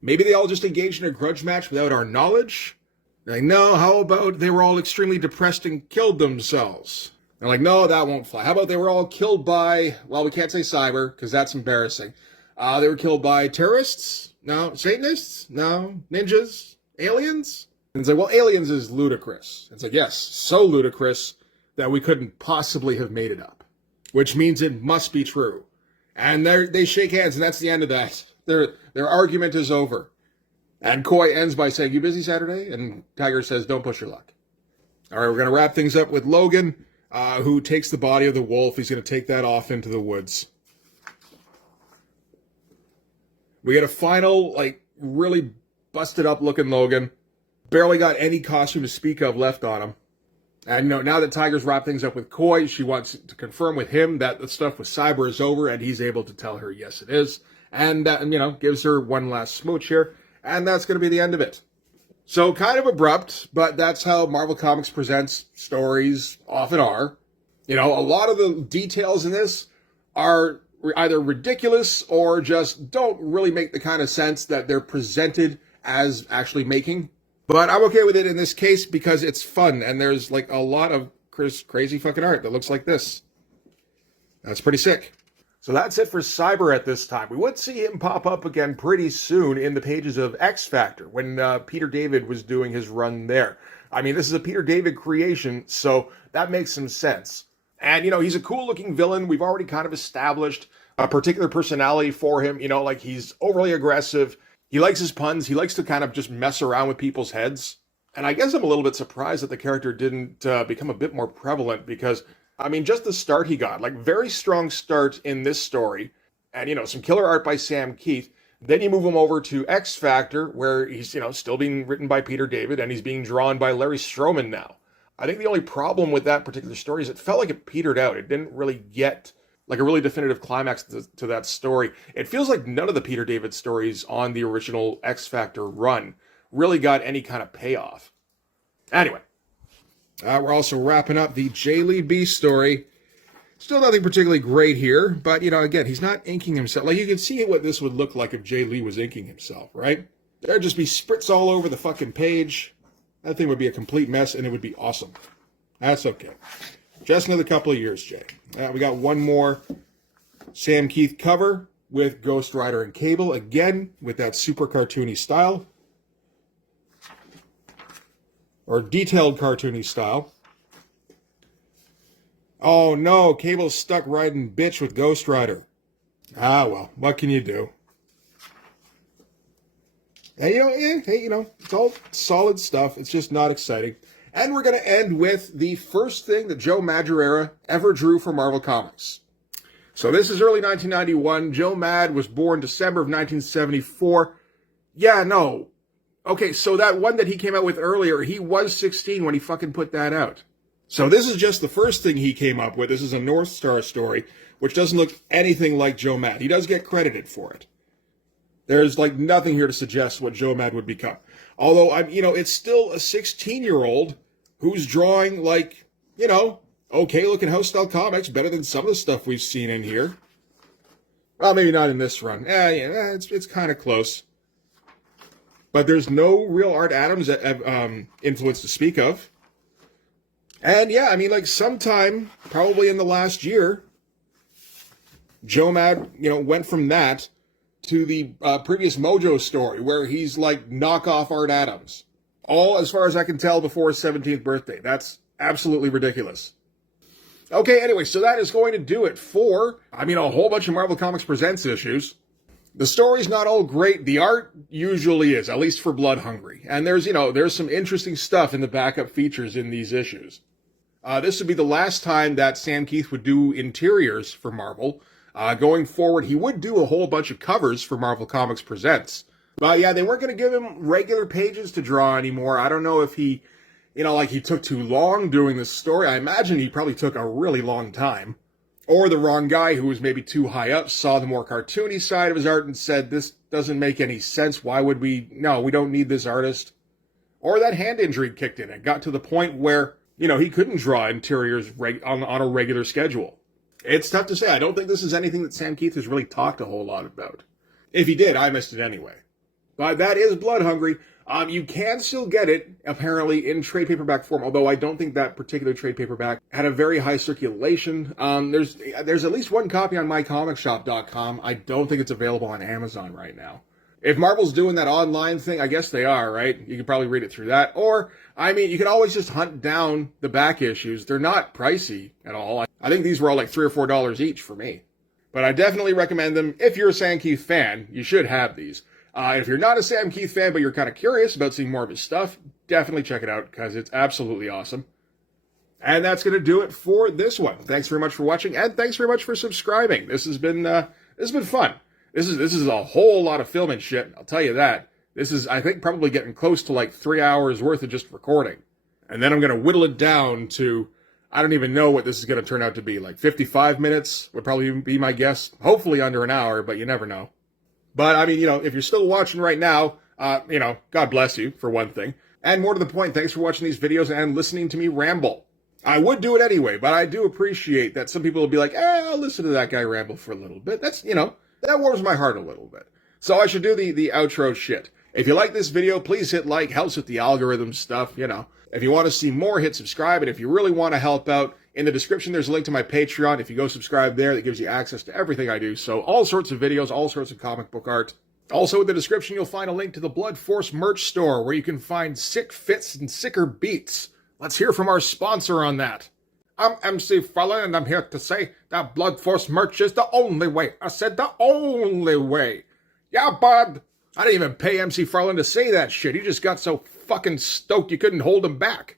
Maybe they all just engaged in a grudge match without our knowledge? They're like, no, how about they were all extremely depressed and killed themselves? They're like, no, that won't fly. How about they were all killed by, well, we can't say cyber, because that's embarrassing. They were killed by terrorists? No. Satanists? No. Ninjas? Aliens? And it's like, well, aliens is ludicrous. It's like, yes, so ludicrous that we couldn't possibly have made it up. Which means it must be true. And they shake hands, and that's the end of that. Their argument is over. And Koi ends by saying, you busy Saturday? And Tiger says, don't push your luck. All right, we're going to wrap things up with Logan, who takes the body of the wolf. He's going to take that off into the woods. We get a final, really busted up looking Logan. Barely got any costume to speak of left on him. And, now that Tiger's wrapped things up with Koi, she wants to confirm with him that the stuff with Cyber is over, and he's able to tell her, yes, it is. And, gives her one last smooch here. And that's going to be the end of it. So kind of abrupt, but that's how Marvel Comics presents stories often are. You know, a lot of the details in this are either ridiculous or just don't really make the kind of sense that they're presented as actually making. But I'm okay with it in this case because it's fun and there's like a lot of crazy fucking art that looks like this. That's pretty sick. So that's it for Cyber at this time. We would see him pop up again pretty soon in the pages of X Factor when Peter David was doing his run there. I mean, this is a Peter David creation, so that makes some sense. And, you know, he's a cool looking villain. We've already kind of established a particular personality for him. You know, like he's overly aggressive. He likes his puns. He likes to kind of just mess around with people's heads. And I guess I'm a little bit surprised that the character didn't become a bit more prevalent because, I mean, just the start he got, like very strong start in this story. And, you know, some killer art by Sam Kieth. Then you move him over to X Factor where he's, you know, still being written by Peter David and he's being drawn by Larry Stroman now. I think the only problem with that particular story is it felt like it petered out. It didn't really get like a really definitive climax to that story. It feels like none of the Peter David stories on the original X Factor run really got any kind of payoff. Anyway, we're also wrapping up the Jay Lee B story. Still nothing particularly great here, but, you know, again, he's not inking himself. Like, you can see what this would look like if Jay Lee was inking himself, right? There'd just be spritz all over the fucking page. That thing would be a complete mess, and it would be awesome. That's okay. Just another couple of years, Jay. We got one more Sam Kieth cover with Ghost Rider and Cable, again, with that super cartoony style. Or detailed cartoony style. Oh no, Cable's stuck riding bitch with Ghost Rider. Ah, well, what can you do? And, you know, it's all solid stuff. It's just not exciting. And we're going to end with the first thing that Joe Madureira ever drew for Marvel Comics. So this is early 1991. Joe Mad was born December of 1974. Yeah, no. Okay, so that one that he came out with earlier, he was 16 when he fucking put that out. So this is just the first thing he came up with. This is a North Star story, which doesn't look anything like Joe Mad. He does get credited for it. There's like nothing here to suggest what Joe Mad would become. Although, it's still a 16-year-old who's drawing like, okay looking house style comics, better than some of the stuff we've seen in here. Well, maybe not in this run. It's kind of close. But there's no real Art Adams influence to speak of. And sometime, probably in the last year, Joe Mad, went from that to the previous Mojo story where he's like knockoff Art Adams. All, as far as I can tell, before his 17th birthday. That's absolutely ridiculous. Okay, anyway, so that is going to do it for, a whole bunch of Marvel Comics Presents issues. The story's not all great. The art usually is, at least for Blood Hungry. And there's some interesting stuff in the backup features in these issues. This would be the last time that Sam Kieth would do interiors for Marvel. Going forward, he would do a whole bunch of covers for Marvel Comics Presents. But yeah, they weren't going to give him regular pages to draw anymore. I don't know if he, he took too long doing this story. I imagine he probably took a really long time. Or the wrong guy who was maybe too high up saw the more cartoony side of his art and said, this doesn't make any sense. Why would we? No, we don't need this artist. Or that hand injury kicked in. It got to the point where, he couldn't draw interiors on a regular schedule. It's tough to say. I don't think this is anything that Sam Kieth has really talked a whole lot about. If he did, I missed it anyway. But that is Blood Hungry. You can still get it, apparently, in trade paperback form, although I don't think that particular trade paperback had a very high circulation. There's at least one copy on mycomicshop.com. I don't think it's available on Amazon right now. If Marvel's doing that online thing, I guess they are, right? You can probably read it through that. Or, you can always just hunt down the back issues. They're not pricey at all. I think these were all like $3 or $4 each for me. But I definitely recommend them. If you're a Sam Kieth fan, you should have these. If you're not a Sam Kieth fan, but you're kind of curious about seeing more of his stuff, definitely check it out, because it's absolutely awesome. And that's going to do it for this one. Thanks very much for watching, and thanks very much for subscribing. This has been fun. This is a whole lot of film and shit, I'll tell you that. This is, I think, probably getting close to like 3 hours worth of just recording. And then I'm going to whittle it down to, I don't even know what this is going to turn out to be. Like 55 minutes would probably be my guess. Hopefully under an hour, but you never know. But, if you're still watching right now, God bless you, for one thing. And more to the point, thanks for watching these videos and listening to me ramble. I would do it anyway, but I do appreciate that some people will be like, I'll listen to that guy ramble for a little bit. That's, that warms my heart a little bit. So I should do the outro shit. If you like this video, please hit like, helps with the algorithm stuff, If you want to see more, hit subscribe. And if you really want to help out, in the description, there's a link to my Patreon. If you go subscribe there, that gives you access to everything I do. So all sorts of videos, all sorts of comic book art. Also in the description, you'll find a link to the Blood Force merch store where you can find sick fits and sicker beats. Let's hear from our sponsor on that. I'm MC Farland, and I'm here to say that Blood Force merch is the only way. I said the only way. Yeah, bud. I didn't even pay MC Farland to say that shit. He just got so fucking stoked you couldn't hold him back.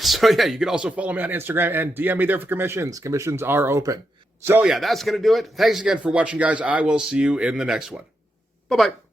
So yeah, you can also follow me on Instagram and DM me there for commissions. Commissions are open. So yeah, that's going to do it. Thanks again for watching, guys. I will see you in the next one. Bye-bye.